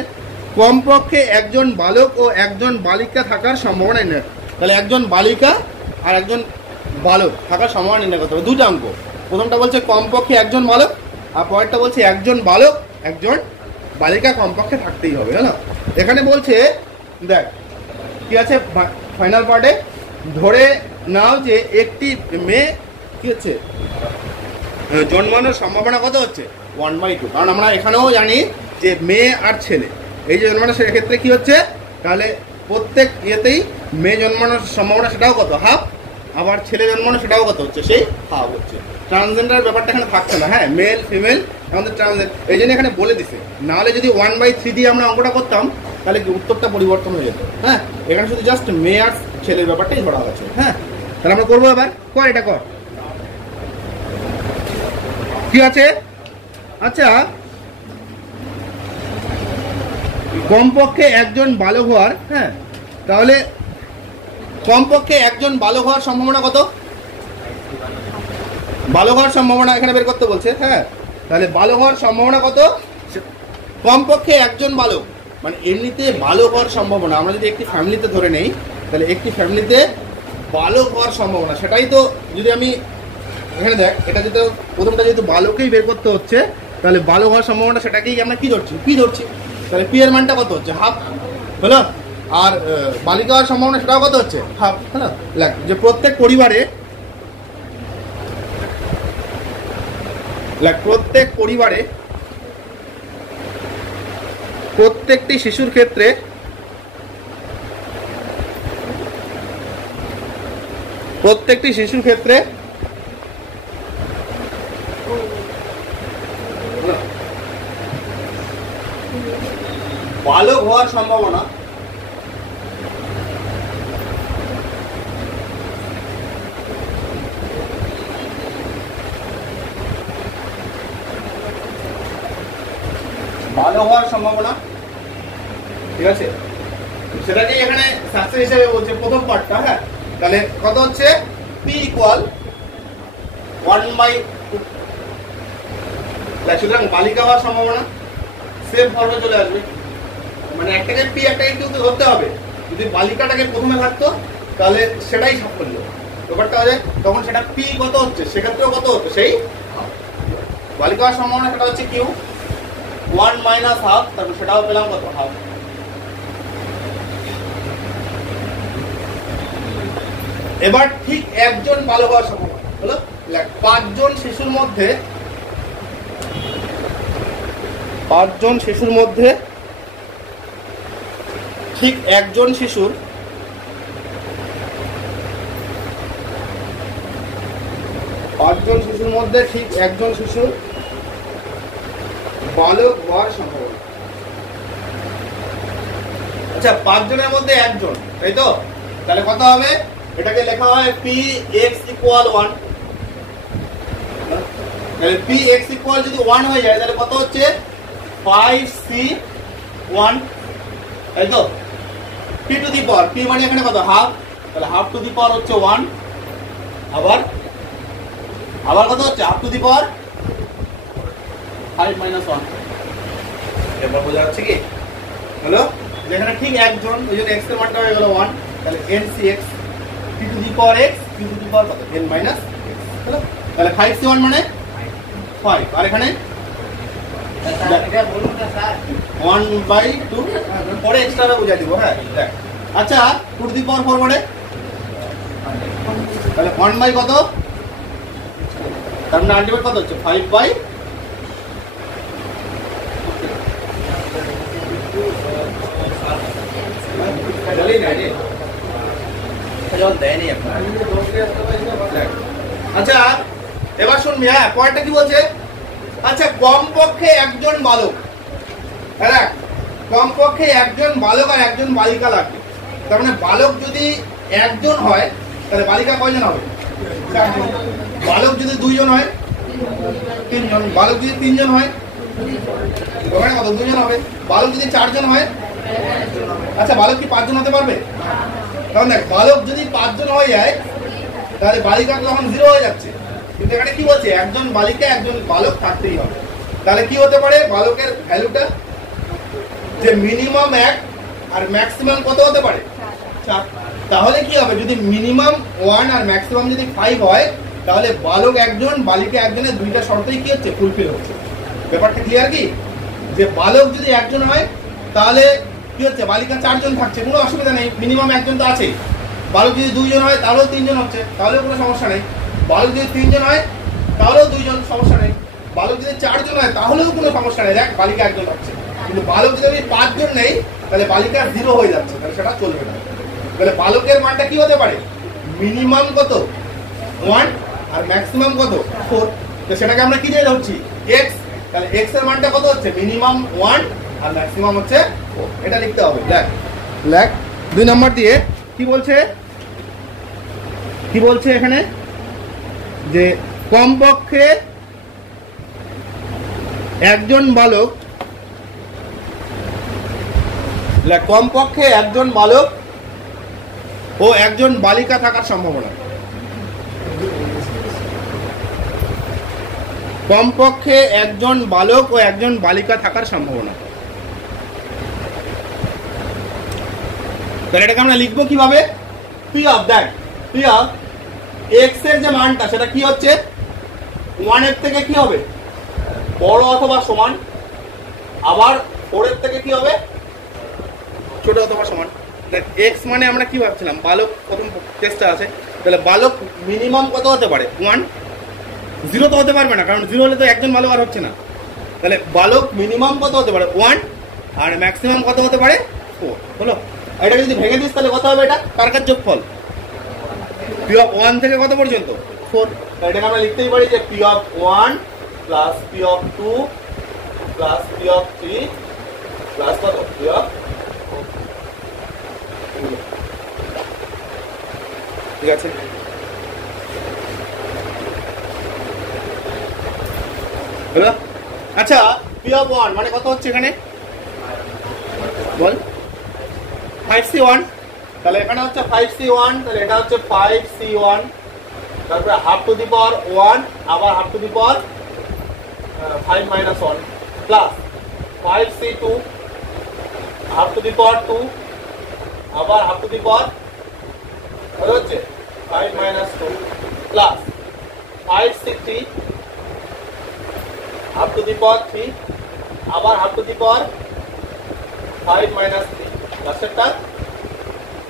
কমপক্ষে 1 জন বালক ও 1 জন বালিকা থাকার সম্ভাবনা নির্ণয়, তাহলে 1 জন বালিকা আর 1 জন বালক থাকার সম্ভাবনা নির্ণয় করতে হবে। দুটো অঙ্ক, প্রথমটা বলছে কমপক্ষে 1 জন বালক, আর পরেরটা বলছে 1 জন বালক 1 জন বালিকা কমপক্ষে থাকতেই হবে। হ্যাঁ, এখানে বলছে দেখ কি আছে ফাইনাল পার্টে, ধরে নাও যে একটি মেয়ে কি হচ্ছে জন্মানোর সম্ভাবনা কত হচ্ছে 1/2, কারণ আমরা এখানেও জানি যে মেয়ে আর ছেলে এই যে জন্মানো, সেক্ষেত্রে কি হচ্ছে তাহলে প্রত্যেক ইয়েতেই মেয়ে জন্মানোর সম্ভাবনা সেটাও কত হাফ, আবার ছেলে জন্মানো সেটাও কত হচ্ছে সেই হাফ হচ্ছে। ট্রান্সজেন্ডার ব্যাপারটা এখানে থাকছে না, হ্যাঁ মেল ফিমেল আমাদের ট্রান্সজেন্ডার, এই জন্য এখানে বলে দিছে, নাহলে যদি 1/3 দিয়ে আমরা অঙ্কটা করতাম তাহলে কি উত্তরটা পরিবর্তন হয়ে যেত। হ্যাঁ, এখানে শুধু জাস্ট মেয়ে আর ছেলের ব্যাপারটাই ধরা হয়েছে। হ্যাঁ, তাহলে আমরা করবো এবার, কর এটা কর কি আছে। আচ্ছা কমপক্ষে 1 জন বালক হওয়ার, হ্যাঁ তাহলে কমপক্ষে 1 জন বালক হওয়ার সম্ভাবনা কত, বালক হওয়ার সম্ভাবনা এখানে বের করতে বলছে। হ্যাঁ, তাহলে বালক হওয়ার সম্ভাবনা কত, কমপক্ষে 1 জন বালক মানে এমনিতে বালক হওয়ার সম্ভাবনা, আমরা যদি একটি ফ্যামিলিতে ধরে নেই তাহলে একটি ফ্যামিলিতে বালক হওয়ার সম্ভাবনা, সেটাই তো যদি আমি এখানে দেখ, এটা যেহেতু প্রথমটা যেহেতু বালকেই বের করতে হচ্ছে, তাহলে বালক হওয়ার সম্ভাবনা সেটাকেই আমরা কি ধরছি পি ধরছি, তাহলে পি এর মানটা কত হচ্ছে হাফ হলো, আর বালিকা হওয়ার সম্ভাবনা সেটাও কত হচ্ছে হাফ। হ্যাঁ, যে প্রত্যেক পরিবারে প্রত্যেকটি শিশুর ক্ষেত্রে বালক হওয়ার সম্ভাবনা ঠিক আছে, সেটাকে এখানে সাকসেস হিসেবে বলছে প্রথম পার্টটা। হ্যাঁ, তাহলে কত হচ্ছে p ইকুয়াল 1/2। সুতরাং বালিকা হওয়ার সম্ভাবনা সেম ফর্মে চলে আসবে, মানে একটাকে p একটাকে q ধরতে হবে। যদি বালিকাটাকে প্রথমে থাকতো তাহলে সেটাই সাফল্য, ব্যাপারটা হয়ে যায়। তখন সেটা p কত হচ্ছে, সেক্ষেত্রেও কত হচ্ছে সেই বালিকা হওয়ার সম্ভাবনা, সেটা হচ্ছে q 1 মাইনাস হাফ, তারপর সেটাও পেলাম কত হাফ। এবার ঠিক একজন বালক হওয়ার সম্ভাবনা হলো 5 জন শিশুর মধ্যে, 5 জন শিশুর মধ্যে ঠিক একজন শিশুর মধ্যে ঠিক একজন শিশুর বালক হওয়ার সম্ভাবনা। আচ্ছা, 5 জনের মধ্যে একজন, তাই তো? তাহলে কত হবে? এটাকে লেখা হয় px ইকুয়াল 1। তাহলে px ইকুয়াল যদি 1 হয়ে যায় তাহলে কত হচ্ছে 5c1, তাই তো? p to the power, p মানে এখানে কত হাফ, তাহলে হাফ টু দি পাওয়ার হচ্ছে 1, আবার কত হচ্ছে half to the power 5 minus 1। এবার বোঝা যাচ্ছে কি হলো, যেখানে ঠিক একজন, ওই জন্য x এর মানটা হয়ে গেল 1, তাহলে ncx p to the power x, p to the power কত n মাইনাস x, হলো? তাহলে 5c1 মানে 5, আর এখানে 1/2 পরে এক্সট্রা বুঝাই দিব। হ্যাঁ, দেখ। আচ্ছা, 2 টু দি পাওয়ার 4 মানে তাহলে 1 কত, তার মানে আলটিমেট কত হচ্ছে 5/, আচ্ছা এবার শুনবি। হ্যাঁ, পয়েন্টটা কি বলছে? আচ্ছা, কমপক্ষে একজন বালক, হ্যাঁ কমপক্ষে একজন বালক আর একজন বালিকা লাগবে। তার মানে বালক যদি একজন হয় তাহলে বালিকা কয়জন হবে? বালক যদি 2 জন হয় 3 জন, বালক যদি 3 জন হয় ওখানে কত 2 জন হবে, বালক যদি 4 জন হয়, আচ্ছা বালক কি 5 জন হতে পারবে? কারণ দেখ, বালক যদি 5 জন হয়ে যায় তাহলে বালিকা তখন 0 হয়ে যাচ্ছে, কিন্তু এখানে কি বলছে একজন বালিকা একজন বালক থাকতেই হবে। তাহলে কি হতে পারে বালকের ভ্যালুটা, যে মিনিমাম 1 আর ম্যাক্সিমাম কত হতে পারে 4। তাহলে কি হবে, যদি মিনিমাম 1 আর ম্যাক্সিমাম যদি 5 হয় তাহলে বালক একজন বালিকা একজনের দুইটা শর্তই কি হচ্ছে ফুলফিল হচ্ছে। ব্যাপারটা ক্লিয়ার কি, যে বালক যদি একজন হয় তাহলে কি হচ্ছে বালিকা 4 জন থাকছে, কোনো অসুবিধা নেই, মিনিমাম একজন তো আছেই। বালক যদি 2 জন হয় তাহলেও 3 জন হচ্ছে, তাহলেও কোনো সমস্যা নেই। বালক যদি 3 জন হয় তাহলেও 2 জন, সমস্যা নেই। বালক যদি 4 জন হয় তাহলেও কোনো সমস্যা নেই, দেখ বালিকা একজন থাকছে। কিন্তু বালক যদি আমি 5 জন নেই তাহলে বালিকা 0 হয়ে যাচ্ছে, তাহলে সেটা চলবে না। তাহলে বালকের মানটা কি হতে পারে, মিনিমাম কত 1 আর ম্যাক্সিমাম কত 4, তো সেটাকে আমরা কি দিয়ে ধরছি x। তাহলে x এর মানটা কত হচ্ছে মিনিমাম 1 আর ম্যাক্সিমাম হচ্ছে 4, এটা লিখতে হবে। লেখ 2 নাম্বার দিয়ে কি বলছে এখানে, যে কমপক্ষে একজন বালক, কমপক্ষে একজন বালক ও একজন বালিকা থাকার সম্ভাবনা। কমপক্ষে একজন বালক ও একজন বালিকা থাকার সম্ভাবনা। তাহলে এটাকে আমরা লিখবো কিভাবে, p of that, p of x এর যে মানটা সেটা কি হচ্ছে 1 এর থেকে কি হবে বড় অথবা সমান, আবার 4 এর থেকে কি হবে ছোট অথবা সমান। x মানে আমরা কি ভাবছিলাম, বালক প্রথম কেসটা আছে, তাহলে বালক মিনিমাম কত হতে পারে 1, 0 তো হতে পারবে না, কারণ 0 হলে তো একজন বালক আর হচ্ছে না। তাহলে বালক মিনিমাম কত হতে পারে 1 আর ম্যাক্সিমাম কত হতে পারে 4, হলো? এটা যদি ভেঙে দিস তাহলে কত হবে, এটা কার কার যোগফল, p অফ 1 থেকে কত পর্যন্ত 4। এটাকে আমরা লিখতেই পারি যে p of 1 plus p of 2 plus p of 3 plus কত p অফ 4। ঠিক আছে, হলো? আচ্ছা, p অফ 1 মানে কত হচ্ছে এখানে বল, 5c1, তাহলে এখানে হচ্ছে 5c1, তাহলে এটা হচ্ছে 5c1, তারপরে হাফ টু দি পাওয়ার 1, আবার half to the power 5 minus 1 plus 5c2 half to the power 2, আবার হাফ টু দি পাওয়ার হচ্ছে 5 minus 2 plus 5c3 half to the power 3, আবার half to the power 5 minus 3, লাস্টেরটা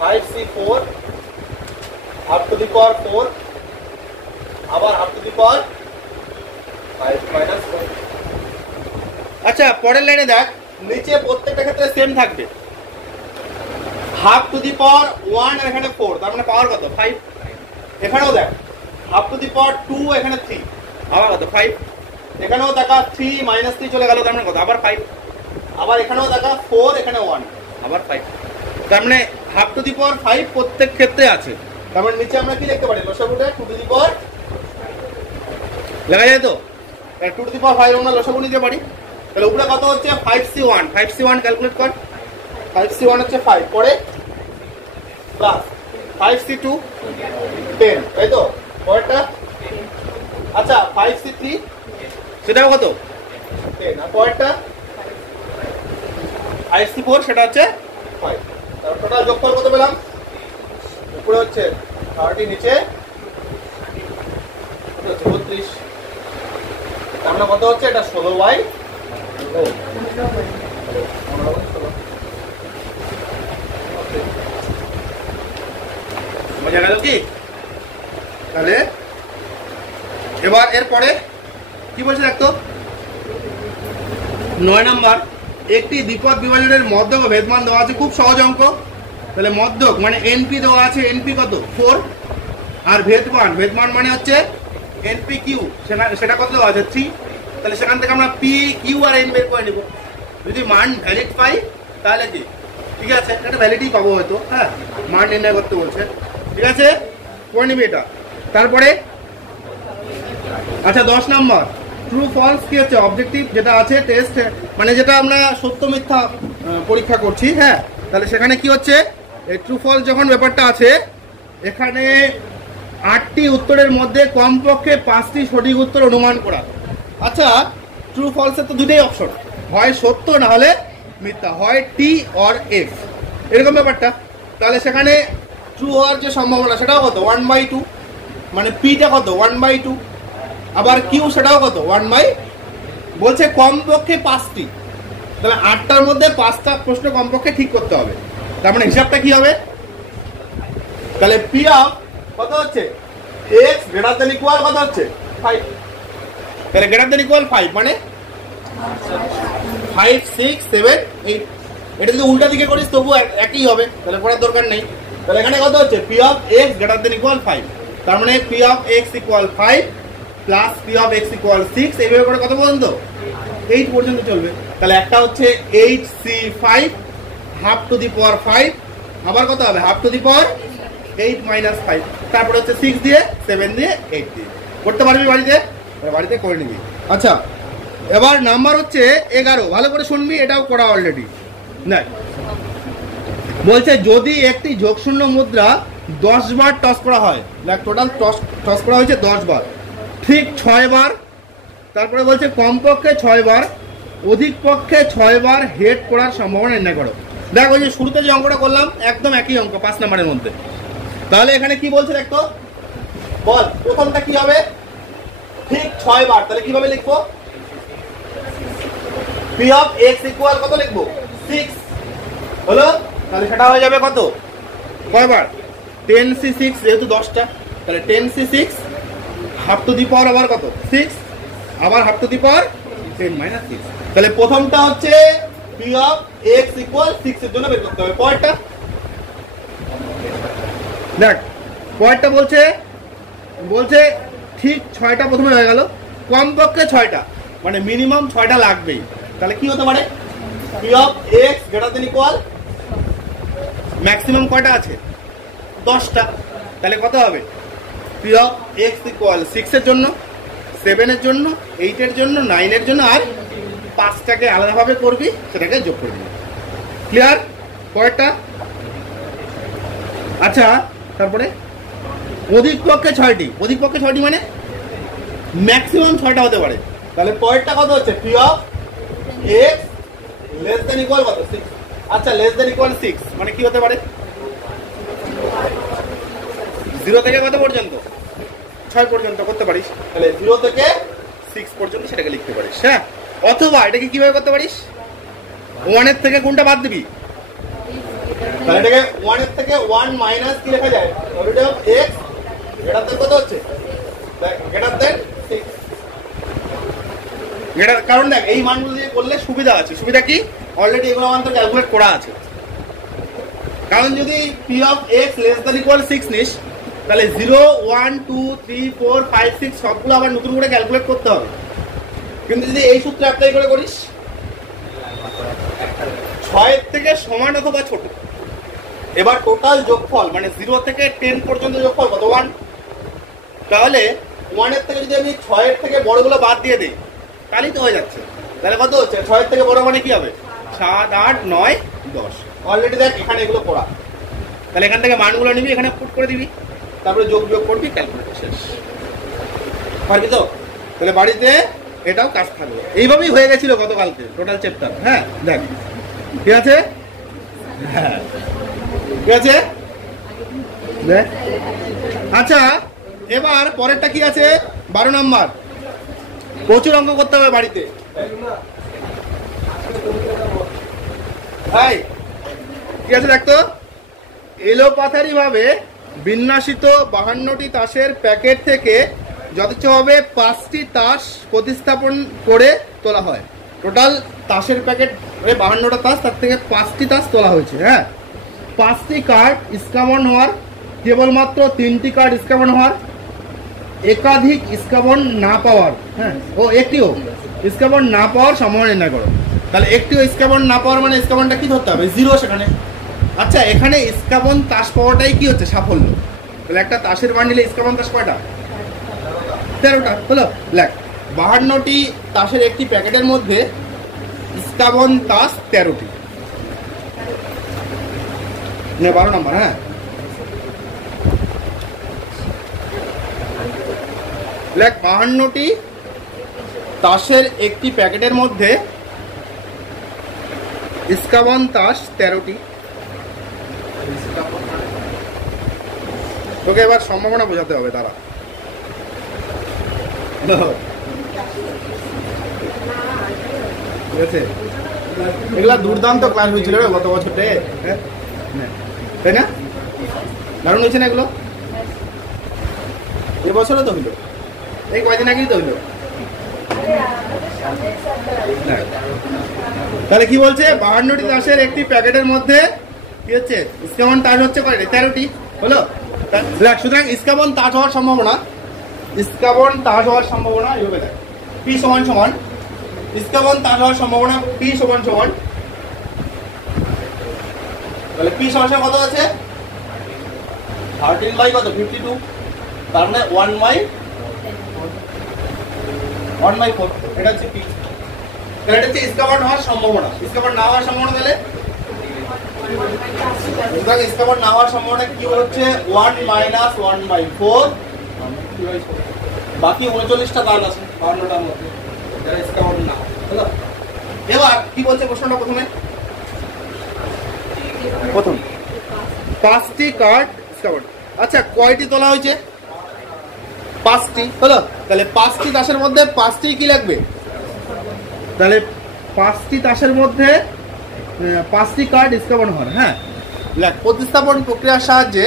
5c4 half to the power 4, আবার half to the power 5 minus 4। আচ্ছা পরের লাইনে দেখ, নিচে প্রত্যেকটা ক্ষেত্রে সেম থাকবে, হাফ টু দি পাওয়ার 1 আর এখানে 4, তার মানে পাওয়ার কত 5। এখানেও দেখ হাফ টু দি পাওয়ার 2, এখানে 3, আবার কত 5। এখানেও দেখা 3 minus 3 চলে গেল, তার মানে কত আবার 5। আবার এখানেও দেখা 4, এখানে 1, আবার 5। তার মানে হাফ টু দি পাওয়ার 5 প্রত্যেক ক্ষেত্রে আছে। তার মানে নিচে আমরা কি লিখতে পারি, লসাগুটা 2 টু দি পাওয়ার লেখা যায় তো, 2 টু দি পাওয়ার 5 আমরা লসাগু নিতে পারি। তাহলে উপরে কত হচ্ছে 5c1, 5c1 ক্যালকুলেট কর, 5c1 হচ্ছে 5, পরে প্লাস 5c2 10, তাই তো পরেরটা। আচ্ছা 5c3 সেটাও কত 10, আর পরেরটা 5c4 সেটা হচ্ছে 5। তারপর টোটাল যোগফল কত পেলাম, উপরে হচ্ছে 30, নিচে 32, তার মানে কত হচ্ছে এটা 16/16। বোঝা গেল কি? তাহলে এবার এরপরে কি বলছে দেখতো, 9 নাম্বার, একটি দ্বিপদ বিভাজনের মধ্যক ও ভেদমান দেওয়া আছে, খুব সহজ অঙ্ক। তাহলে মধ্যক মানে এনপি দেওয়া আছে, এনপি কত 4, আর ভেদমান মানে হচ্ছে এনপি কিউ, সেটা কত দেওয়া আছে 3। তাহলে সেখান থেকে আমরা পি কিউ আর এন বের করে নেব। যদি মান ভ্যালিড পাই তাহলে কি ঠিক আছে, এটা ভ্যালিডই পাবো হয়তো, হ্যাঁ মান নির্ণয় করতে বলছে, ঠিক আছে করে নিবি এটা। তারপরে আচ্ছা 10 নাম্বার, ট্রু ফলস কি হচ্ছে অবজেক্টিভ যেটা আছে টেস্ট, মানে যেটা আমরা সত্য মিথ্যা পরীক্ষা করছি, হ্যাঁ তাহলে সেখানে কি হচ্ছে এই ট্রু ফলস যখন ব্যাপারটা আছে, এখানে 8টি উত্তরের মধ্যে কমপক্ষে 5টি সঠিক উত্তর অনুমান করা। আচ্ছা ট্রু ফলসের তো দুটোই অপশন, হয় সত্য না হলে মিথ্যা, হয় টি অর এফ, এরকম ব্যাপারটা। তাহলে সেখানে ট্রু হওয়ার যে সম্ভাবনা সেটাও কত 1/2, মানে পিটা কত 1/2, আবার কিউ সেটাও কত 1/, বলছে কমপক্ষে 5টি, তাহলে 8টার মধ্যে 5টা প্রশ্ন কমপক্ষে ঠিক করতে হবে। তার মানে হিসাবটা কি হবে, তাহলে পি অফ কত হচ্ছে x গ্রেটার দ্যান ইকুয়াল কত হচ্ছে 5, তাহলে গ্রেটার দ্যান ইকুয়াল 5 মানে 5 6 7 8। এটা যদি উল্টা দিকে করিস তবু একই হবে, তাহলে করার দরকার নেই। তাহলে এখানে কত হচ্ছে P of x greater than equal 5, তার মানে P of x equal 5 plus P of x equal 6, এইভাবে করে কত পর্যন্ত 8 পর্যন্ত চলবে। তাহলে একটা হচ্ছে 8c5 half to the power 5, আবার কত হবে half to the power 8 minus 5, তারপরে হচ্ছে 6 দিয়ে 7 দিয়ে 8 দিয়ে করতে পারবি বাড়িতে করে নিবি। আচ্ছা এবার নাম্বার হচ্ছে 11, ভালো করে শুনবি, এটাও করা অলরেডি না। বলছে যদি একটি যোগশূন্য মুদ্রা 10 বার টস করা হয়, দেখ টোটাল টস করা হয়েছে 10 বার, ঠিক 6 বার, তারপরে বলছে কমপক্ষে 6 বার, অধিক পক্ষে 6 বার হেড করার সম্ভাবনা নির্ণয় করো। দেখ ওই যে শুরুতে যে অঙ্কটা করলাম একদম একই অঙ্ক 5 নাম্বারের মধ্যে। তাহলে এখানে কি বলছে দেখতো, বল প্রথমটা কি হবে, ঠিক 6 বার, তাহলে কিভাবে লিখবো, পি অফ x ইকুয়াল কত লিখবো 6 হলো, তাহলে সেটা হয়ে যাবে কত কয়বার 10c6, যেহেতু 10টা, তাহলে 10c6 হাফ টু দি পাওয়ার আবার কত 6, আবার half to the power 10 minus 6। তাহলে প্রথমটা হচ্ছে পি অফ x ইকুয়াল 6 এর জন্য বের করতে হবে। পরেরটা দেখ, পরেরটা বলছে ঠিক 6টা প্রথমে হয়ে গেল, কমপক্ষে 6টা, মানে মিনিমাম 6টা লাগবেই। তাহলে কি হতে পারে, P of x greater than equal maximum কয়টা আছে 10টা, তাহলে কত হবে পি অফ x ইকুয়াল 6 এর জন্য, 7 এর জন্য, 8 এর জন্য, 9 এর জন্য, আর 5টাকে আলাদাভাবে করবি, সেটাকে যোগ করবি। ক্লিয়ার? পরেরটা আচ্ছা তারপরে অধিক পক্ষে 6টি, অধিক পক্ষে 6টি মানে ম্যাক্সিমাম 6টা হতে পারে। তাহলে পয়েন্টটা কত হচ্ছে P of x less than equal কত 6। আচ্ছা লেস দেন ইকুয়াল 6 মানে কি হতে পারে 0 থেকে কত পর্যন্ত 6 পর্যন্ত করতে পারিস। তাহলে 0 থেকে 6 পর্যন্ত সেটাকে লিখতে পারিস। হ্যাঁ, অথবা এটাকে কিভাবে করতে পারিস 1 এর থেকে কোনটা বাদ দিবি, তাহলে এটাকে 1 এর থেকে 1 মাইনাস কি লেখা যায় root of x greater than কত হচ্ছে গ্রেটার দেন 6। গ্রেটার কারণ দেখ এই মানগুলো দিয়ে করলে সুবিধা আছে। সুবিধা কি অলরেডি এগুলো মান তো ক্যালকুলেট করা আছে। কারণ যদি p of x less than equal 6 নিস তাহলে 0 1 2 3 4 5 6 সবগুলো আবার নতুন করে ক্যালকুলেট করতে হবে। কিন্তু যদি এই সূত্রে অ্যাপ্লাই করে করিস 6 এর থেকে সমান অথবা ছোট, এবার টোটাল যোগফল মানে 0 থেকে 10 পর্যন্ত যোগফল কত 1, তাহলে 1 এর থেকে যদি আমি 6 এর থেকে বড়গুলো বাদ দিয়ে দিই তাহলেই তো হয়ে যাচ্ছে। তাহলে কত হচ্ছে 6 এর থেকে বড় মানে কি হবে 7 8 9 10। অলরেডি দেখ এখানে এগুলো পড়া, তাহলে এখান থেকে মানগুলো নিবি এখানে পুট করে দিবি, তারপরে যোগ করবি, ক্যালকুলেট শেষ। পারবি তো? তাহলে বাড়িতে এটাও কাজ থাকবে। এইভাবেই হয়ে গেছিল গতকালকে টোটাল চ্যাপ্টার। হ্যাঁ দেখ ঠিক আছে, হ্যাঁ ঠিক আছে দেখ। আচ্ছা এবার পরেরটা কি আছে 12 নম্বর, প্রচুর অঙ্ক করতে হবে বাড়িতে। কি আছে দেখতো, এলোপাথারি ভাবে বিন্যাসিত 52টি তাসের প্যাকেট থেকে যথেচ্ছভাবে 5টি তাস প্রতিস্থাপন করে তোলা হয়। টোটাল তাসের প্যাকেট 52টা তাস, তার থেকে 5টি তাস তোলা হয়েছে। হ্যাঁ, 5টি কার্ড ইস্কাবন হওয়ার, কেবলমাত্র 3টি কার্ড ইস্কাবন হওয়ার, একাধিক ইস্কাবন না পাওয়ার, হ্যাঁ ও একটিও ইস্কাবন না পাওয়ার সম্ভাবনা নির্ণয় করো। তাহলে একটিও ইস্কাবন না পাওয়ার মানে ইস্কাবনটা কি ধরতে হবে 0 সেখানে। আচ্ছা এখানে ইস্কাবন তাস পাওয়াটাই কি হচ্ছে সাফল্য। তাহলে একটা তাসের বান্ডিলে ইস্কাবন তাস কয়টা 13টা হলো। দেখ 52টি তাসের একটি প্যাকেটের মধ্যে ইস্কাবন তাস 13টি, 12 নম্বর। হ্যাঁ দেখ 52টি তাসের একটি প্যাকেটের মধ্যে ইস্কাবন তাস 13টি। তোকে এবার সম্ভাবনা বোঝাতে হবে তারা। ঠিক আছে, এগুলা দুর্দান্ত ক্লাস হয়েছিল গত বছরতে, তাই না? দারুণ হয়েছে না এগুলো? এবছরও তো হইলো, এই কয়দিন আগেই তো হইলো। তাহলে কি বলছে 52টি তাসের একটি প্যাকেটের মধ্যে কি হচ্ছে ইস্কাবন তাস হচ্ছে কয়টি 13টি হলো। সুতরাং ইস্কাবন তাস হওয়ার সম্ভাবনা, ইস্কাবন তাস হওয়ার সম্ভাবনা এইভাবে দেখ পি সমান সমান ইস্কাবন তাস হওয়ার সম্ভাবনা পি সমান সমান, তাহলে পি সমান কত আছে 13 বাই কত 52, তার মানে 1/4, এটা হচ্ছে পি। তাহলে এটা হচ্ছে ইস্কাবন হওয়ার সম্ভাবনা। ইস্কাবন না হওয়ার সম্ভাবনা তাহলে সুতরাং ইস্কাবন না হওয়ার সম্ভাবনা কি হচ্ছে 1 - 1/4, বাকি 39টা দান আছে 52টার মধ্যে যারা ইস্কাবন না হলো। এবার কি বলছে প্রশ্নটা প্রথম 5টি কার্ড ইস্কাবন। আচ্ছা কয়টি তোলা হয়েছে 5টি হলো। তাহলে 5টি তাসের মধ্যে 5টি কি লাগবে, তাহলে 5টি তাসের মধ্যে 5টি কার্ড ইস্কাবন হওয়ার। হ্যাঁ দেখ প্রতিস্থাপন প্রক্রিয়ার সাহায্যে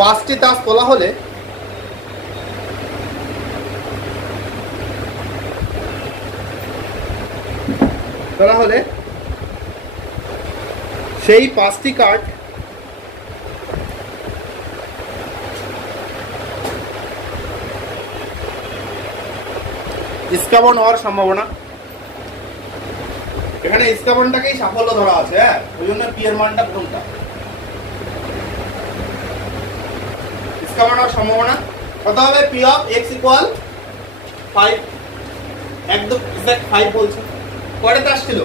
পাঁচটি তাস তোলা হলে সেই 5টি কার্ড ইস্কাবন হওয়ার সম্ভাবনা। এখানে ইস্কাবনটাকেই সাফল্য ধরা আছে। হ্যাঁ ওই জন্য পি এর মানটা প্রথমটা ইসকাবার হওয়ার সম্ভাবনা কত হবে? পি অফ এক্স ইকুয়াল 5, একদম এক্সাক্ট 5 বলছে। কয়টা তাস ছিল?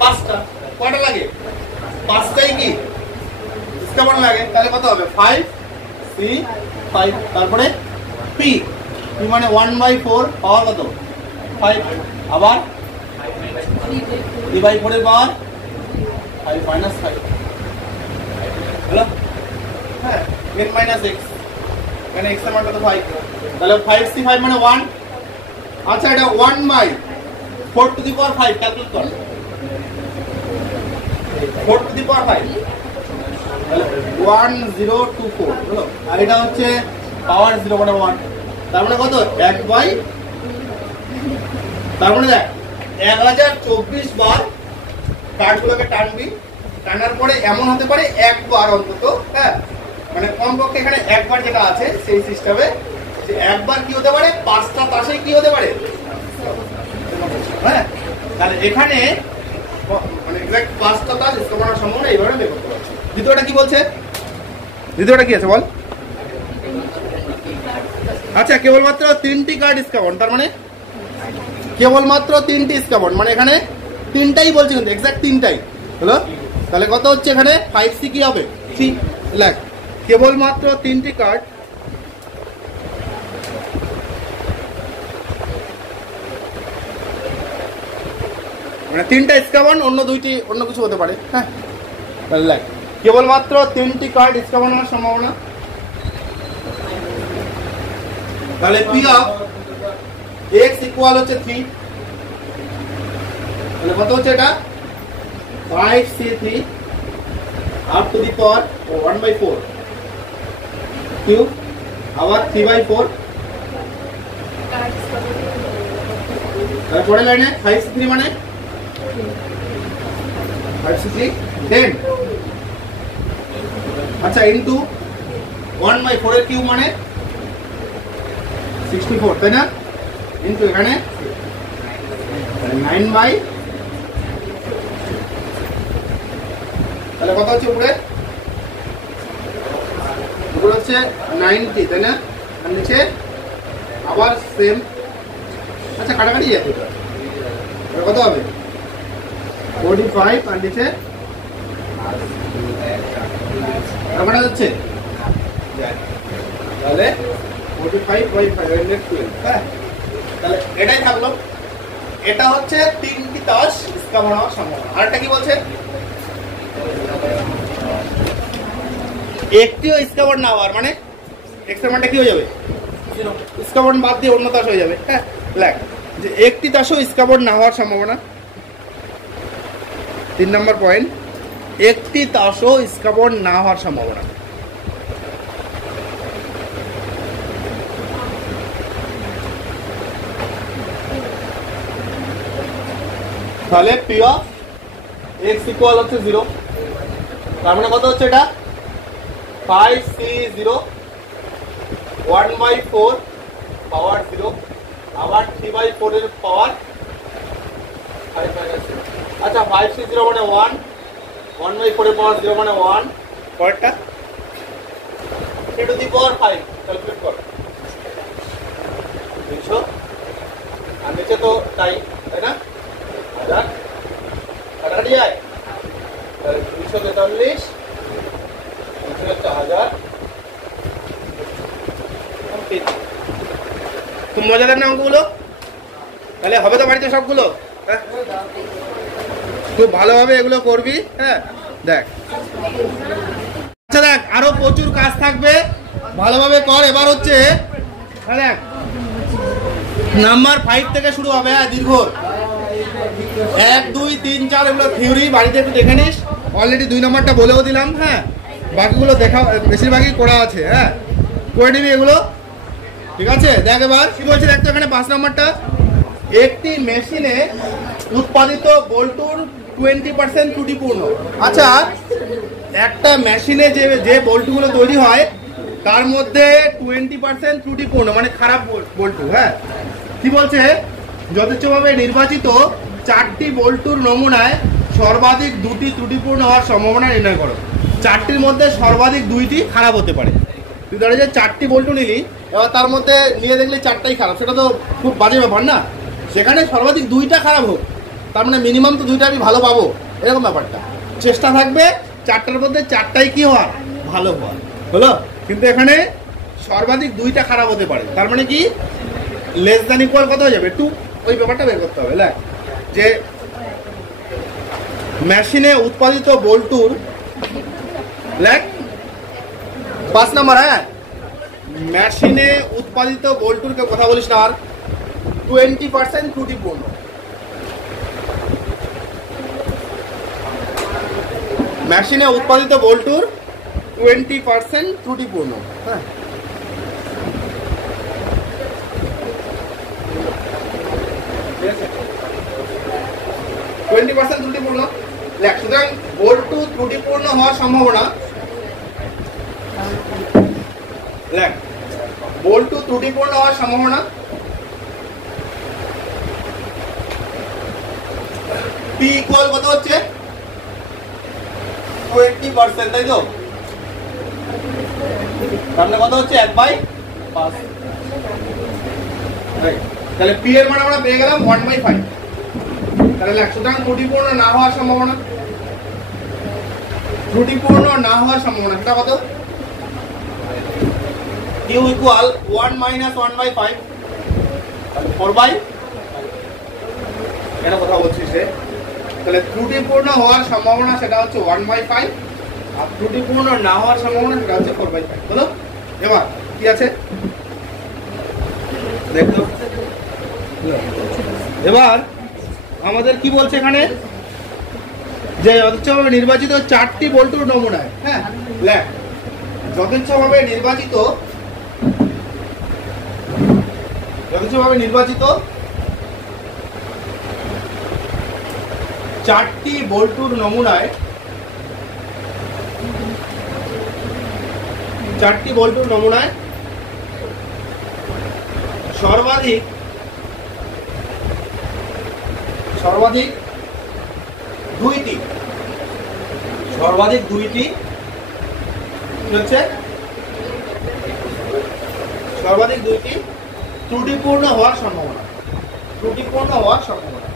5টা। কয়টা লাগে? 5টাই কি ইসকাবার লাগে, তাহলে কত হবে? 5 সি 5, তারপরে পি, পি মানে 1/4 পাওয়ার কত? 5, আবার 3/4 এর পাওয়ার 5 - 5 হলো। হ্যাঁ, n - x, মানে x এর মান কত? 5, তাহলে 5c5 মানে 1। আচ্ছা, এটা 1/4⁵ ক্যালকুলেট কর। 4⁵ তাহলে 1024 হলো। আর এটা হচ্ছে পাওয়ার 0 মানে 1, তার মানে কত? 1/, তার মানে দেখ 1024 বার কার্ডগুলোকে টানবি, টানার পরে এমন হতে পারে একবার অন্তত, হ্যাঁ, মানে কমপক্ষে এখানে একবার যেটা আছে সেই সিস্টেমে যে একবার কি হতে পারে? 5টা তাসে কি হতে পারে? হ্যাঁ, তাহলে এখানে মানে এক্সাক্ট 5টা তাস ইসকাবার সম্ভাবনা এইভাবে বের করতে পারছি। দ্বিতীয়টা কি বলছে? দ্বিতীয়টা কি আছে বল? আচ্ছা, কেবলমাত্র 3টি কার্ড ইসকাবন, তার মানে কেবলমাত্র 3টি ইসকাবন, মানে এখানে 3টাই বলছে কিন্তু এক্সাক্ট 3টাই হলো। তাহলে কত হচ্ছে এখানে? 5c কি হবে? 3 লাখ। কেবলমাত্র 3টি কার্ড, মানে 3টা ইসকাবন, অন্য 2টি অন্য কিছু হতে পারে। হ্যাঁ, তাহলে লাখ কেবলমাত্র 3টি কার্ড ইসকাবন হওয়ার সম্ভাবনা। তাহলে পি অফ এক্স ইকুয়াল হচ্ছে 3, তাহলে কত হচ্ছে এটা? 5c3 up to the power 1/4 cube, আবার 3/4, তারপরে লাইনে 5c3 মানে 5c3 10, আচ্ছা, ইনটু 1/4 এর কিউব মানে 64, তাই না? ইনটু এখানে 9/, তাহলে কত হচ্ছে উপরে? উপরে হচ্ছে 90, তাই না? আর নিচে আবার সেম। আচ্ছা, কাটাকাটি যাবে, কত হবে? 45, আর নিচে কাটা যাচ্ছে, তাহলে 45/512। হ্যাঁ, তাহলে এটাই থাকলো। এটা হচ্ছে 3টি তাস ইসকাবন হওয়ার সম্ভাবনা। আরেকটা কি বলছে? একটিও ইসকাবন না হওয়ার, মানে এক্স এর মানটা কি হয়ে যাবে? ইসকাবন বাদ দিয়ে অন্য তাস হয়ে যাবে। হ্যাঁ, লাখ যে একটি তাসও ইসকাবন না হওয়ার সম্ভাবনা। 3 নম্বর পয়েন্ট, একটি তাসও ইসকাবন না হওয়ার সম্ভাবনা। তাহলে পি অফ এক্স ইকুয়াল হচ্ছে 0, তার মানে কত হচ্ছে এটা? 5c0 1/4 পাওয়ার 0, আবার 3/4 এর পাওয়ার 5 - আচ্ছা, 5c0 মানে 1, 1/4 এর পাওয়ার 0 মানে 1, পরেরটা 3 টু দি পাওয়ার 5, ক্যালকুলেট কর 200, আর নিচে তো তাই না? 1000 কাটাকাটি যায়, তাহলে 243, 1000। খুব মজাদার না অঙ্কগুলো? তাহলে হবে তো বাড়িতে সবগুলো? হ্যাঁ, খুব ভালোভাবে এগুলো করবি। হ্যাঁ, দেখ, আচ্ছা দেখ, আরো প্রচুর কাজ থাকবে, ভালোভাবে কর। এবার হচ্ছে দেখ, নাম্বার 5 থেকে শুরু হবে। হ্যাঁ, দীর্ঘ 1 2 3 4 এগুলো থিওরি, বাড়িতে একটু দেখে নিস। অলরেডি 2 নম্বরটা বলেও দিলাম। হ্যাঁ, বাকিগুলো দেখা বেশিরভাগই করা আছে। হ্যাঁ, করে নিবি এগুলো, ঠিক আছে? দেখ এবার কি বলছে, দেখ তো এখানে 5 নম্বরটা, একটি মেশিনে উৎপাদিত বল্টুর 20% ত্রুটিপূর্ণ। আচ্ছা, একটা মেশিনে যে বল্টুগুলো তৈরি হয় তার মধ্যে 20% ত্রুটিপূর্ণ, মানে খারাপ বল্টু। হ্যাঁ, কি বলছে? যথেচ্ছভাবে নির্বাচিত 4টি বল্টুর নমুনায় সর্বাধিক 2টি ত্রুটিপূর্ণ হওয়ার সম্ভাবনা নির্ণয় করো। 4টির মধ্যে সর্বাধিক 2টি খারাপ হতে পারে। তুই ধরে যে 4টি বল্টু নিলি, এবার তার মধ্যে নিয়ে দেখলি 4টাই খারাপ, সেটা তো খুব বাজে ব্যাপার না। সেখানে সর্বাধিক 2টা খারাপ হোক, তার মানে মিনিমাম তো 2টা আমি ভালো পাবো, এরকম ব্যাপারটা। চেষ্টা থাকবে 4টার মধ্যে 4টাই কি হওয়ার, ভালো হওয়ার, হলো। কিন্তু এখানে সর্বাধিক 2টা খারাপ হতে পারে, তার মানে কি লেস দ্যান ইকুয়াল কত হয়ে যাবে, 2। ওই ব্যাপারটা বের করতে হবে। যে মেশিনে উৎপাদিত বল্টুর 5 নাম্বার, হ্যাঁ, মেশিনে উৎপাদিত বল্টুর কথা বলিস না, আর 20% ত্রুটিপূর্ণ। মেশিনে উৎপাদিত বল্টুর 20% ত্রুটিপূর্ণ, হ্যাঁ। ঠিক আছে, 20% ত্রুটিপূর্ণ। সুতরাং বল্টু ত্রুটিপূর্ণ হওয়ার সম্ভাবনা, বল্টু ত্রুটিপূর্ণ হওয়ার সম্ভাবনা P ইকুয়াল কত হচ্ছে, 20%, তাই তো? তাহলে কত হচ্ছে, 1/5। তাহলে P এর মান আমরা পেয়ে গেলাম 1/5। তাহলে সুতরাং ত্রুটিপূর্ণ না হওয়ার সম্ভাবনা, ত্রুটিপূর্ণ না হওয়ার সম্ভাবনা সেটা কত, Q ইকুয়াল 1 - 1/5, 4/, এটা কথা বলছিস রে। তাহলে ত্রুটিপূর্ণ হওয়ার সম্ভাবনা সেটা হচ্ছে 1/5, আর ত্রুটিপূর্ণ না হওয়ার সম্ভাবনা সেটা হচ্ছে 4/5, হলো। এবার কি আছে দেখো, এবার আমাদের কি বলছে এখানে, যে যথেচ্ছভাবে নির্বাচিত 4টি বল্টুর নমুনায়, হ্যাঁ, যথেচ্ছভাবে নির্বাচিত 4টি বল্টুর নমুনায়, 4টি বল্টুর নমুনায় সর্বাধিক 2টি, হচ্ছে সর্বাধিক 2টি ত্রুটিপূর্ণ হওয়ার সম্ভাবনা, ত্রুটিপূর্ণ হওয়ার সম্ভাবনা,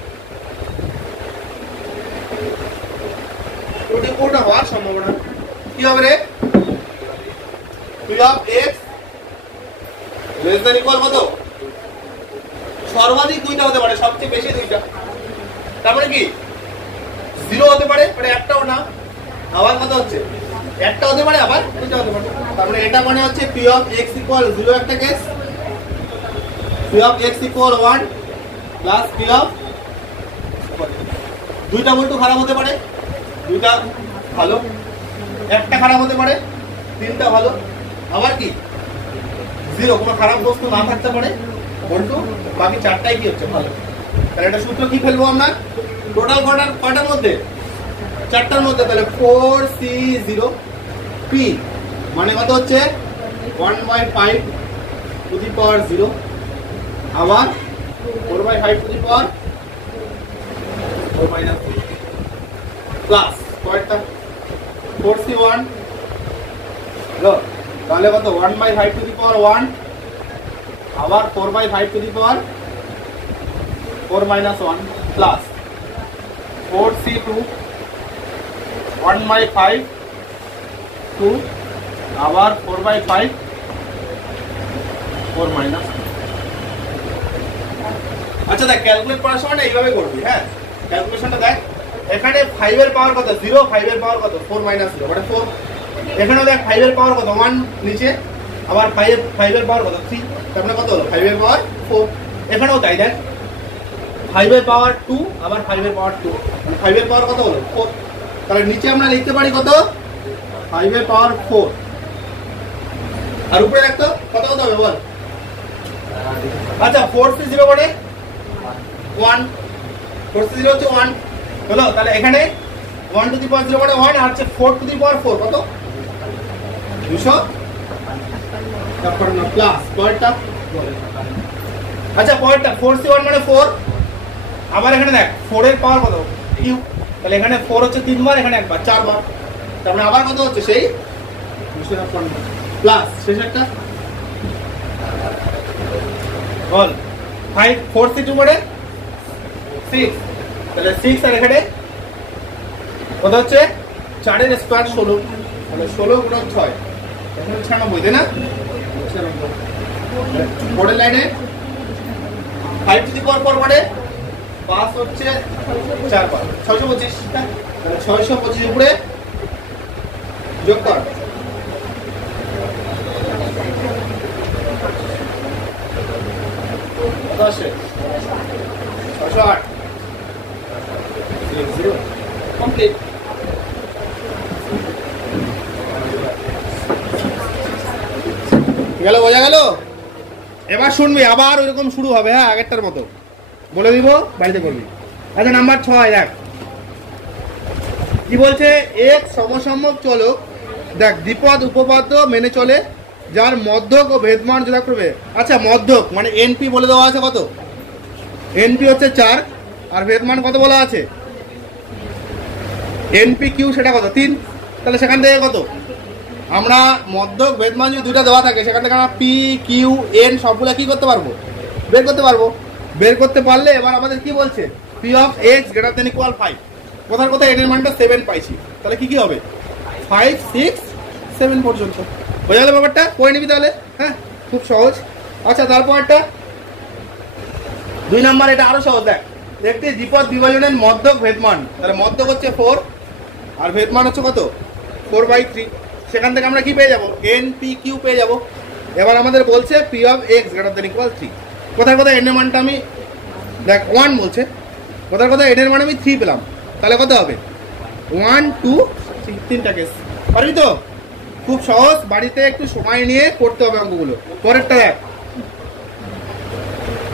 ত্রুটিপূর্ণ হওয়ার সম্ভাবনা কি হবে রে, P of x less than equal কত, সর্বাধিক 2টা হতে পারে, সবচেয়ে বেশি 2টা, তার মানে কি 0 হতে পারে, মানে একটাও না, আবার কত হচ্ছে, একটা হতে পারে, আবার 2টা হতে পারে। তার মানে এটা মানে হচ্ছে P of x equal 0 একটা case, P of x equal 1 plus P of 2টা বল্টু খারাপ হতে পারে, 2টা ভালো, একটা খারাপ হতে পারে, 3টা ভালো, আবার কি 0, কোনো খারাপ বস্তু না থাকতে পারে বল্টু, বাকি 4টাই কি হচ্ছে, ভালো। তাহলে এটা সূত্র কি ফেলবো আমরা, টোটাল কয়টার মধ্যে, 4টার মধ্যে। তাহলে 4C0P মানে কত হচ্ছে 1/5 টু দি পাওয়ার 0, আবার 4/5 টু দি পাওয়ার 4 - প্লাস কয়টা 4C1, তাহলে কত 1/5 টু দি পাওয়ার 1, আবার 4/5 two the power 4 - 1, plus 4C2 1/5 2, আবার 4/5 4 - আচ্ছা দেখ, ক্যালকুলেট করার সময় না এইভাবে করবি, হ্যাঁ, ক্যালকুলেশনটা দেখ। এখানে 5 এর পাওয়ার কত, 0, 5 এর পাওয়ার কত, 4 - 0 মানে 4। এখানেও দেখ 5 এর পাওয়ার কত, 1 নিচে, আবার 5 এর পাওয়ার কত, 3, তার মানে কত হলো 5 এর পাওয়ার 4। এখানেও তাই, দেখ 5 এর পাওয়ার 2, আবার 5 এর পাওয়ার 2, মানে 5 এর পাওয়ার কত হলো 4। তাহলে নিচে আমরা লিখতে পারি কত, 5 এর পাওয়ার 4, আর উপরে দেখতো কত কত হবে বল। আচ্ছা 4C0 মানে 1, 4C0 হচ্ছে 1 হলো। তাহলে এখানে 1 টু দি পাওয়ার 0 মানে 1, আর হচ্ছে 4 টু দি পাওয়ার 4 কত, 256 প্লাস পরেরটা। আচ্ছা পরেরটা 4C1 মানে 4, আবার এখানে দেখ 4 এর পাওয়ার কত, কিউ, তাহলে এখানে 4 হচ্ছে 3 বার, এখানে একবার 4 বার, তার মানে আবার কত হচ্ছে সেই 256। প্লাস শেষ একটা বল 5 4 6 উপরে 6 তাহলে 6 আর এখানে কত হচ্ছে 4 এর স্কয়ার 16 তাহলে 16 গুণ 6 এখন 96 তাই না 96 পরের লাইনে 5 টু দি পাওয়ার 4 মানে 5 হচ্ছে 4 5 625 তাহলে 625 উপরে যোগ কর কমপ্লিট গেল বোঝা গেল এবার শুনবি আবার ওইরকম শুরু হবে হ্যাঁ আগেরটার মতো বলে দিব বাড়িতে করবি আচ্ছা নাম্বার 6 দেখ কি বলছে এক সমসম্মক চলক দেখ দ্বিপদ উপপাদ্য মেনে চলে যার মধ্যক ও ভেদমান যথাক্রমে আচ্ছা মধ্যক মানে এনপি বলে দেওয়া আছে কত এনপি হচ্ছে 4 আর ভেদমান কত বলা আছে এনপি কিউ সেটা কত 3 তাহলে সেখান থেকে কত আমরা মধ্যক ভেদমান যদি দুইটা দেওয়া থাকে সেখান থেকে আমরা পি কিউ এন সবগুলো কি করতে পারবো বের করতে পারলে এবার আমাদের কি বলছে P of x greater than equal 5 কোথার কোথায় এন এর মানটা 7 পাইছি তাহলে কি হবে 5 6 7 পর্যন্ত বোঝা গেল ব্যাপারটা করে নিবি তাহলে হ্যাঁ খুব সহজ আচ্ছা তারপর একটা 2 নাম্বার এটা আরো সহজ দেখ একটি দ্বিপদ বিভাজনের মধ্যক ভেদমান তাহলে মধ্যক হচ্ছে 4 আর ভেদমান হচ্ছে কত 4/3 সেখান থেকে আমরা কি পেয়ে যাবো এন পি কিউ পেয়ে যাবো এবার আমাদের বলছে P of x greater than equal 3 কোথায় কোথায় এন এর মানটা আমি দেখ 1 বলছে কোথায় কোথায় এন এর মান আমি 3 পেলাম তাহলে কত হবে 1 2 3 তিনটা কেস পারবি তো খুব সহজ বাড়িতে একটু সময় নিয়ে করতে হবে অঙ্কগুলো পরেরটা দেখ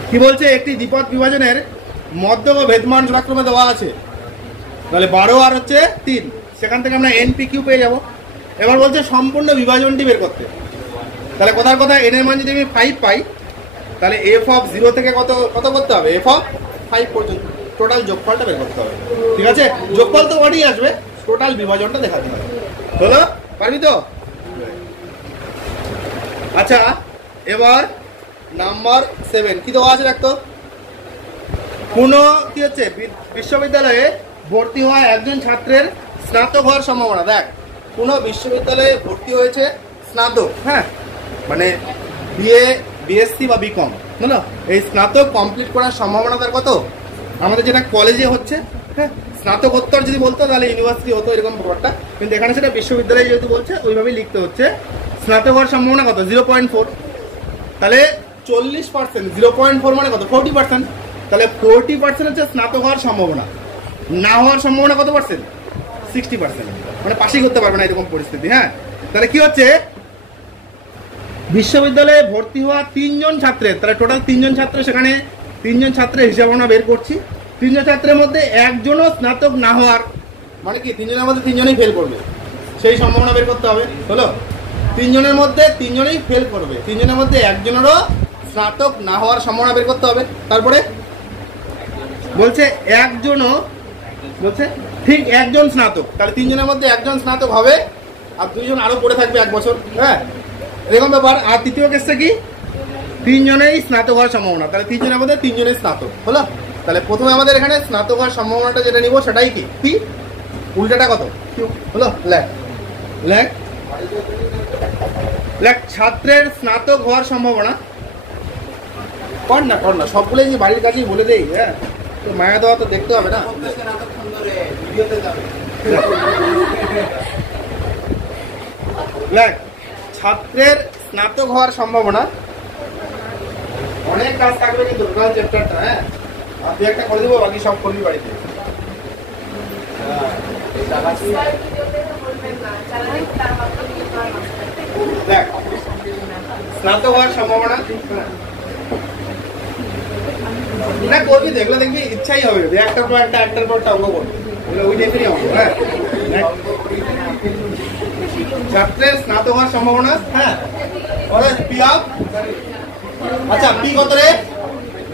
কি বলছে একটি দ্বিপদ বিভাজনের মধ্যক ও ভেদমান যথাক্রমে দেওয়া আছে তাহলে 12 আর হচ্ছে 3 সেখান থেকে আমরা এন পি কিউ পেয়ে যাবো এবার বলছে সম্পূর্ণ বিভাজনটি বের করতে তাহলে কোথার কোথায় এন এর মান যদি আমি 5 পাই তাহলে এফ অফ 0 থেকে কত কত করতে হবে এফ অফ 5 পর্যন্ত টোটাল যোগফলটা বের করতে হবে ঠিক আছে যোগফল তো ওয়ারই আসবে টোটাল বিভাজনটা দেখাতে হবে হলো পারবি তো আচ্ছা এবার নাম্বার 7 কি দেওয়া আছে দেখতো কোনো কি হচ্ছে বিশ্ববিদ্যালয়ে ভর্তি হওয়া একজন ছাত্রের স্নাতক হওয়ার সম্ভাবনা দেখ কোনো বিশ্ববিদ্যালয়ে ভর্তি হয়েছে স্নাতক হ্যাঁ মানে বিএ বিএসসি বা বিকম বুঝলো এই স্নাতক কমপ্লিট করার সম্ভাবনা তার কত আমাদের যেটা কলেজে হচ্ছে হ্যাঁ স্নাতকোত্তর যদি বলতো তাহলে ইউনিভার্সিটি হতো এরকম ব্যাপারটা কিন্তু এখানে সেটা বিশ্ববিদ্যালয়ে যেহেতু বলছে ওইভাবেই লিখতে হচ্ছে স্নাতক হওয়ার সম্ভাবনা কত 0.4 তাহলে 40% 0.4 মানে কত 40% তাহলে 40% হচ্ছে স্নাতক হওয়ার সম্ভাবনা না হওয়ার সম্ভাবনা কত পার্সেন্ট 60% মানে পাশই করতে পারবে না এরকম পরিস্থিতি হ্যাঁ তাহলে কি হচ্ছে বিশ্ববিদ্যালয়ে ভর্তি হওয়া 3 জন ছাত্রের তাহলে টোটাল 3 জন ছাত্র সেখানে 3 জন ছাত্রের হিসাব আমরা বের করছি 3 জন ছাত্রের মধ্যে একজনও স্নাতক না হওয়ার মানে কি 3 জনের মধ্যে 3 জনই ফেল করবে সেই সম্ভাবনা বের করতে হবে হলো 3 জনের মধ্যে 3 জনই ফেল করবে 3 জনের মধ্যে একজনেরও স্নাতক না হওয়ার সম্ভাবনা বের করতে হবে তারপরে বলছে একজনও বলছে ঠিক একজন স্নাতক তাহলে 3 জনের মধ্যে একজন স্নাতক হবে আর 2 জন আরো পড়ে থাকবে 1 বছর হ্যাঁ এরকম ব্যাপার আর তৃতীয় কেসটা কি 3 জনেই স্নাতক হওয়ার সম্ভাবনা তাহলে 3 জনের মধ্যে 3 জনেই স্নাতক হলো তাহলে প্রথমে আমাদের এখানে স্নাতক হওয়ার সম্ভাবনাটা যেটা নিব সেটাই কি পি উল্টাটা কত কিউ হলো লেখ লেখ লেখ ছাত্রের স্নাতক হওয়ার সম্ভাবনা কর না সবগুলোই যে বাড়ির কাছেই বলে দেই হ্যাঁ তো মায়া দেওয়া তো দেখতে হবে না লেখ ছাত্রের স্নাতক হওয়ার সম্ভাবনা অনেক কাজ থাকবে কিন্তু টোটাল চ্যাপ্টারটা হ্যাঁ আর তুই একটা করে দেবো বাকি সব করবি বাড়িতে দেখ স্নাতক হওয়ার সম্ভাবনা না করবি দেখলে দেখবি ইচ্ছাই হবে একটার পর একটা অঙ্ক করবি ওই টাইপেরই অঙ্ক হ্যাঁ ছাত্রের স্নাতক হওয়ার সম্ভাবনা হ্যাঁ পি অফ আচ্ছা পি কত রে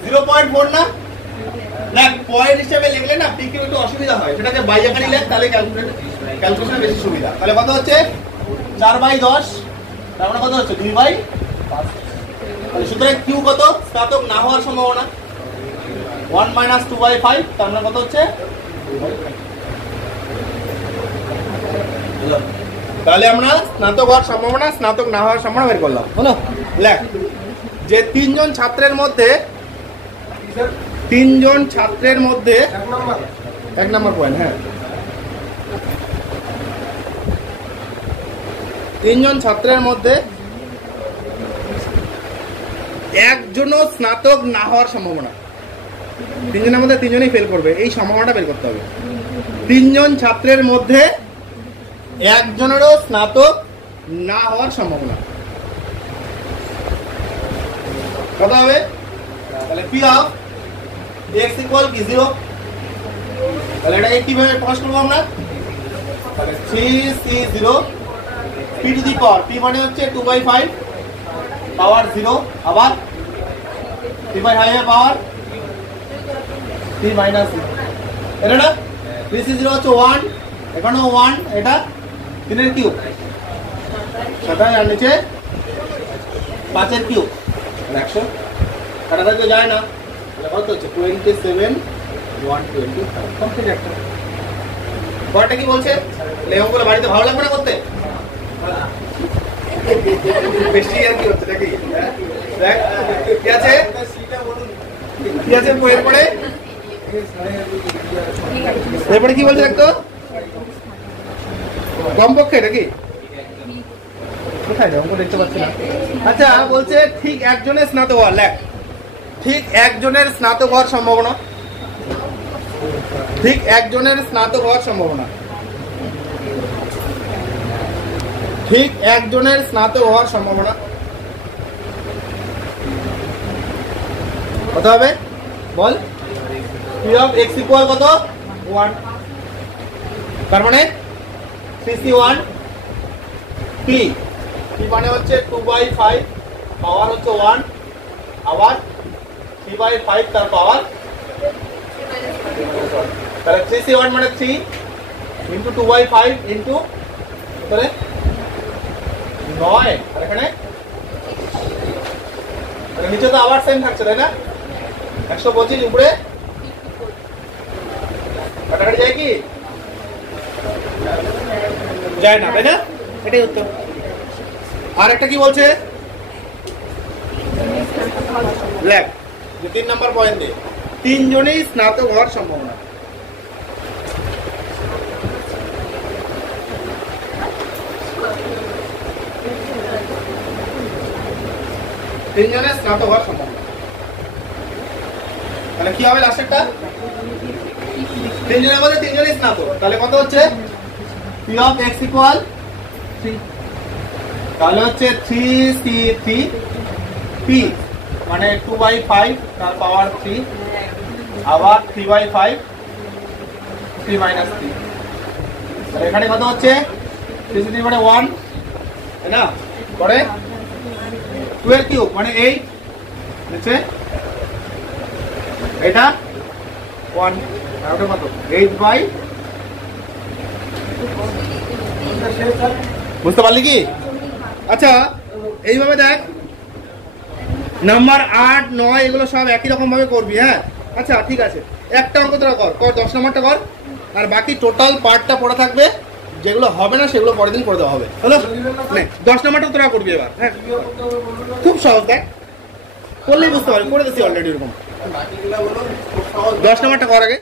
0.4 না দেখ পয়েন্ট হিসেবে লিখলে না পি কিউ একটু অসুবিধা হয় সেটাকে বাই আকারে লেখ তাহলে ক্যালকুলেশন বেশি সুবিধা তাহলে কত হচ্ছে 4/10 তার মানে কত হচ্ছে 2/5। সুতরাং কিউ কত স্নাতক না হওয়ার সম্ভাবনা 1 - 2/5, তার মানে কত হচ্ছে 2/5। তাহলে আমরা স্নাতক হওয়ার সম্ভাবনা স্নাতক না হওয়ার সম্ভাবনা বের করলাম। হলো লেখ যে তিনজন ছাত্রের মধ্যে এক নম্বর পয়েন্ট, হ্যাঁ, তিনজন ছাত্রের মধ্যে একজনও স্নাতক না হওয়ার সম্ভাবনা, তিনজনের মধ্যে তিনজনই ফেল করবে, এই সম্ভাবনাটা বের করতে হবে। তিনজন ছাত্রের মধ্যে একজনেরও স্নাতক না হওয়ার সম্ভাবনা কত হবে? তাহলে পি অফ x ইকুয়াল কি 0। তাহলে এটাকে কিভাবে প্রকাশ করবো আমরা? তাহলে 3c0 p to the power, p মানে হচ্ছে 2/5 পাওয়ার 0, আবার 3/5 এর পাওয়ার 3 - 0। এটা না 3c0 হচ্ছে 1, এখানেও 1, এটা 3 এর কিউব, 27 আর নিচে 5 এর কিউব, 100 কাটাটা তো যায় না, তাহলে কত হচ্ছে 27 125 কমপ্লিট। একটা পরটা কি বলছে? লেখকগুলো বাড়িতে ভালো লাগবে না করতে? বেশি আর কি হচ্ছে নাকি? দেখ কি আছে, কি আছে এরপরে, এরপরে কি বলছে দেখতো কমপক্ষে নাকি কোথায় অঙ্ক দেখতে পাচ্ছি না। আচ্ছা বলছে ঠিক একজনের স্নাতক হওয়ার, লেখ ঠিক একজনের স্নাতক হওয়ার সম্ভাবনা, ঠিক একজনের স্নাতক হওয়ার সম্ভাবনা, ঠিক একজনের স্নাতক হওয়ার সম্ভাবনা কত হবে বল? p of x ইকুয়াল কত 1, তার মানে 3c1 p মানে হচ্ছে 2/5 পাওয়ার হচ্ছে 1, আবার 3/5 তার পাওয়ার, তাহলে 3c1 মানে 3 ইন্টু 2/5 ইন্টু তাহলে 9, আর এখানে নিচে তো আবার সেম থাকছে তাই না? 125 উপরে কাটাকাটি যায় কি? যায় না তাই না? এটাই উত্তর। আর একটা কি বলছে লেখ যে 3 নম্বর পয়েন্টে তিনজনেই স্নাতক হওয়ার সম্ভাবনা, তিনজনের স্নাতক হওয়ার সম্ভাবনা, তাহলে কি হবে লাস্টেরটা? তিনজনের মধ্যে তিনজনই স্নাতক, তাহলে কত হচ্ছে p of x ইকুয়াল 3, তাহলে হচ্ছে 3c3 p মানে 2/5 তার পাওয়ার 3, আবার 3/5 3 - 3, তাহলে এখানে কত হচ্ছে 3c3 মানে 1 তাই না, পরে 2 এর কিউব মানে 8 নিচে এটা 1, আর ওটা কত 8/, বুঝতে পারলি কি? আচ্ছা এইভাবে দেখ নাম্বার 8 9 এগুলো সব একই রকম ভাবে করবি, হ্যাঁ। আচ্ছা ঠিক আছে, একটা অঙ্ক তোরা কর 10 নম্বরটা কর, আর বাকি টোটাল পার্টটা পড়ে থাকবে, যেগুলো হবে না সেগুলো পরের দিন করে দেওয়া হবে। হলো 10 নম্বরটা তোরা করবি এবার, হ্যাঁ খুব সহজ, দেখ করলেই বুঝতে পারবি, করে দিচ্ছি অলরেডি এরকম। 10 নম্বরটা কর আগে।